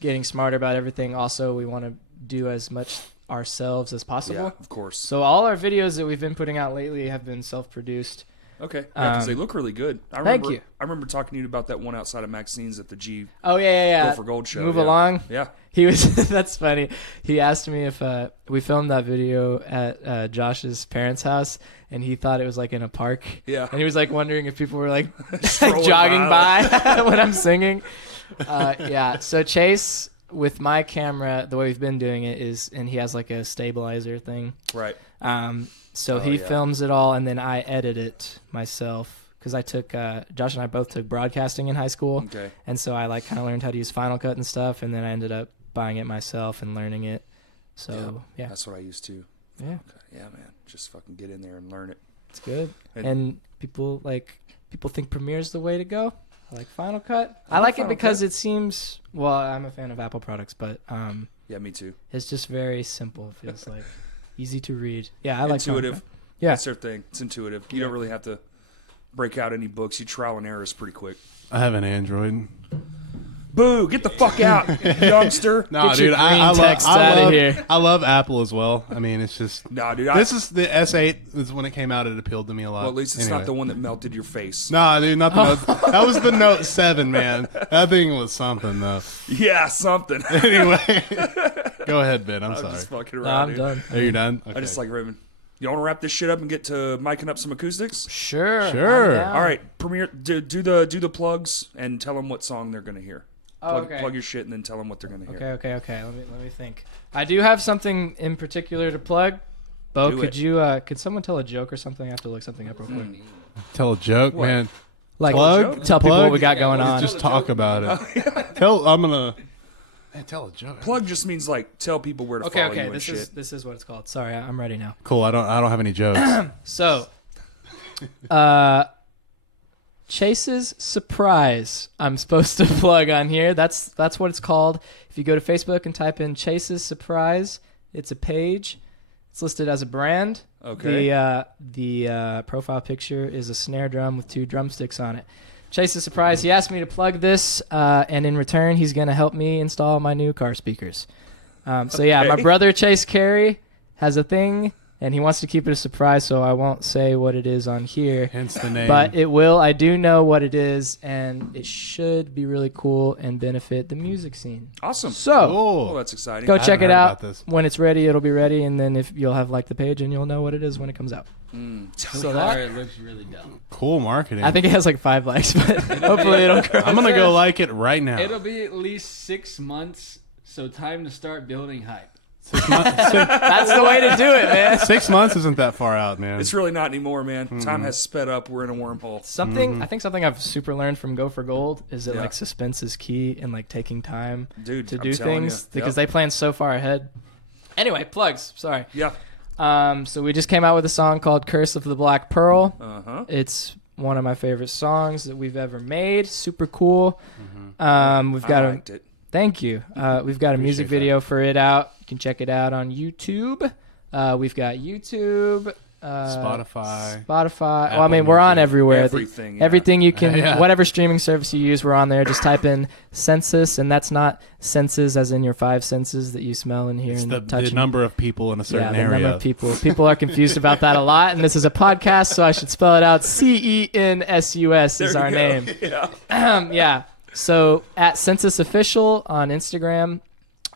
getting smarter about everything, also we want to do as much ourselves as possible. Yeah, of course. So all our videos that we've been putting out lately have been self-produced. Okay, because they look really good. I thank remember, you. I remember talking to you about that one outside of Maxine's at the G Oh yeah. Go for Gold show. Move yeah. along. Yeah. He was. That's funny. He asked me if we filmed that video at Josh's parents' house, and he thought it was like in a park. Yeah. And he was like wondering if people were like, Strolling jogging by, by when I'm singing. Yeah. So Chase, with my camera, the way we've been doing it is, and he has like a stabilizer thing. Right. So Oh, he yeah. films it all, and then I edit it myself. Because I took, Josh and I both took broadcasting in high school. Okay. And so I like kind of learned how to use Final Cut and stuff, and then I ended up buying it myself and learning it. So yeah, That's what I used to. yeah, Okay. Yeah, man. Just fucking get in there and learn it. it's good. And- And people think Premiere's the way to go. I like Final Cut. I like it Final because Cut. it seems, well, I'm a fan of Apple products, but Yeah, me too. it's just very simple. It feels like easy to read. Yeah, I like Final Intuitive. Cut. Yeah. That's their thing. It's intuitive. You don't really have to break out any books. You trial and error is pretty quick. I have an Android. Boo! Get the fuck out, youngster. No, Get your dude, green I text love, outta here. I love Apple as well. I mean, it's just Nah, dude. this is the S8. Is when it came out, it appealed to me a lot. Well, at least it's Anyway. not the one that melted your face. Nah, dude, not the Note. That was the Note 7, man. That thing was something, though. Yeah, something. Anyway, go ahead, Ben. I'm I'm sorry. just fucking No, around, I'm dude. done. Are you done? I just like ribbon. You want to wrap this shit up and get to micing up some acoustics? Sure. Sure. I'm down. All right, Premiere, do the plugs and tell them what song they're gonna hear. Oh, okay. Plug your shit and then tell them what they're gonna hear. Okay. Let me think. I do have something in particular to plug. Bo, Do could it. you could someone tell a joke or something? I have to look something up real quick. Tell a joke, What? man. Like Plug? tell people Plug? what we got going on. Just talk about it. I'm gonna. Man, tell a joke. Plug just means like tell people where to Okay, follow you okay. and This shit. is what it's called. Sorry, I'm ready now. Cool. I don't have any jokes. So, Chase's Surprise. I'm supposed to plug on here. That's what it's called. If you go to Facebook and type in Chase's Surprise, it's a page. It's listed as a brand. Okay. The profile picture is a snare drum with 2 drumsticks on it. Chase's Surprise. He asked me to plug this, and in return, he's going to help me install my new car speakers. So yeah, my Okay. brother Chase Carey has a thing, and he wants to keep it a surprise, so I won't say what it is on here. Hence the name. But it will. I do know what it is, and it should be really cool and benefit the music scene. Awesome. So Oh, Cool. that's exciting. go I check haven't it heard out. about this. When it's ready, it'll be ready, and then if you'll have liked the page, and you'll know what it is when it comes out. So that- far, it looks really dumb. Cool marketing. I think it has like 5 likes, but hopefully it'll grow. I'm gonna go like it right now. It'll be at least 6 months, so time to start building hype. 6 months. That's the way to do it, man. 6 months isn't that far out, man. It's really not anymore, man. Mm-hmm. Time has sped up. We're in a wormhole. Something I think something I've super learned from Go for Gold is that Yeah. like suspense is key and like taking time Dude, to I'm do telling things ya. because Yep. they plan so far ahead. Anyway, plugs. Sorry. Yeah. So we just came out with a song called "Curse of the Black Pearl." Uh-huh. It's one of my favorite songs that we've ever made. Super cool. We've I got a liked it. thank you. We've got a music Appreciate video for it out. You can check it out on YouTube. We've got YouTube, Spotify. Well, I Apple mean, we're on Music. everywhere. Everything. Yeah. Everything you can, Yeah. whatever streaming service you use, we're on there. Just type in census, and that's not senses as in your 5 senses that you smell and hear It's and the touch. and- number of people in a certain yeah, the area. number of people. People are confused about that a lot, and this is a podcast, so I should spell it out. CENSUS is There our you name. go. Yeah. Yeah. So at Census Official on Instagram,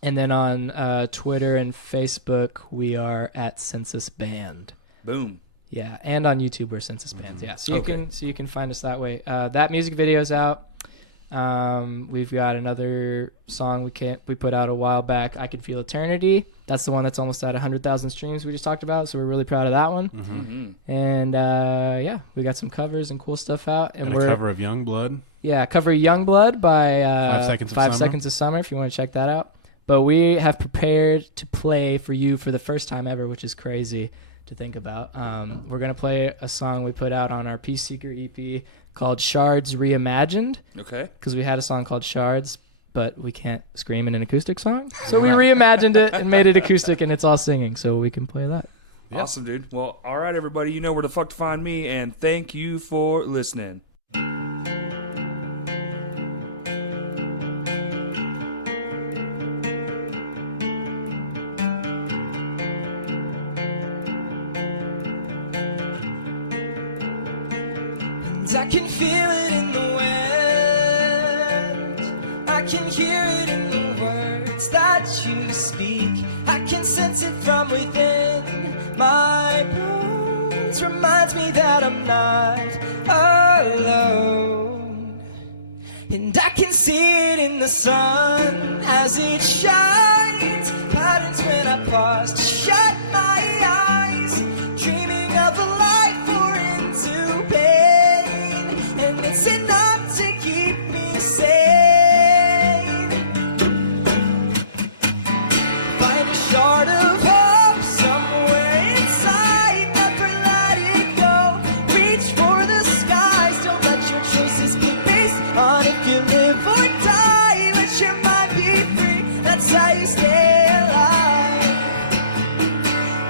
and then on Twitter and Facebook, we are at Census Band. Boom. Yeah, and on YouTube we're Census Bands. Yeah, so Okay. you can find us that way. That music video's out. We've got another song we put out a while back, I Can Feel Eternity. That's the one that's almost at 100,000 streams we just talked about, so we're really proud of that one. Mm-hmm. And yeah, we got some covers and cool stuff out. And a cover of Youngblood. Yeah, cover Youngblood by 5 Seconds of Summer, if you want to check that out. But we have prepared to play for you for the first time ever, which is crazy to think about. We're going to play a song we put out on our Peace Seeker EP called Shards Reimagined. Okay. Because we had a song called Shards, but we can't scream in an acoustic song. So we reimagined it and made it acoustic, and it's all singing, so we can play that. Yep. Awesome, dude. Well, all right, everybody. You know where the fuck to find me, and thank you for listening. I can feel it in the wind, I can hear it in the words that you speak, I can sense it from within my bones, reminds me that I'm not alone. And I can see it in the sun as it shines, patterns when I pause to shut my eyes, dreaming of a life or into pain. And it's enough to keep me sane. Find a shard of hope somewhere inside. Never let it go. Reach for the skies. Don't let your choices be based on if you live or die. Let your mind be free. That's how you stay alive.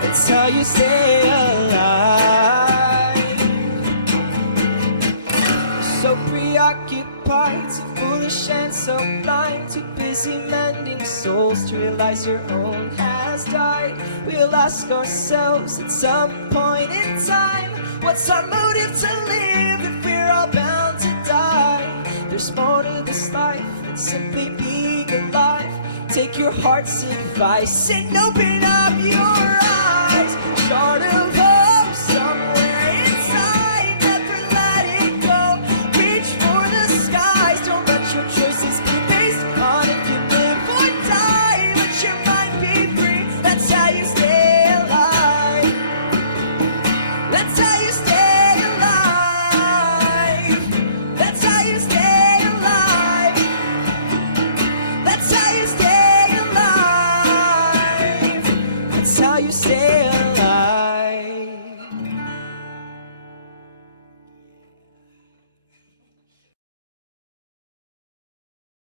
That's how you stay alive. So preoccupied, so foolish and so blind, too busy mending souls to realize your own has died. We'll ask ourselves at some point in time, what's our motive to live if we're all bound to die? There's more to this life than simply being alive. Take your heart's advice and open up your eyes.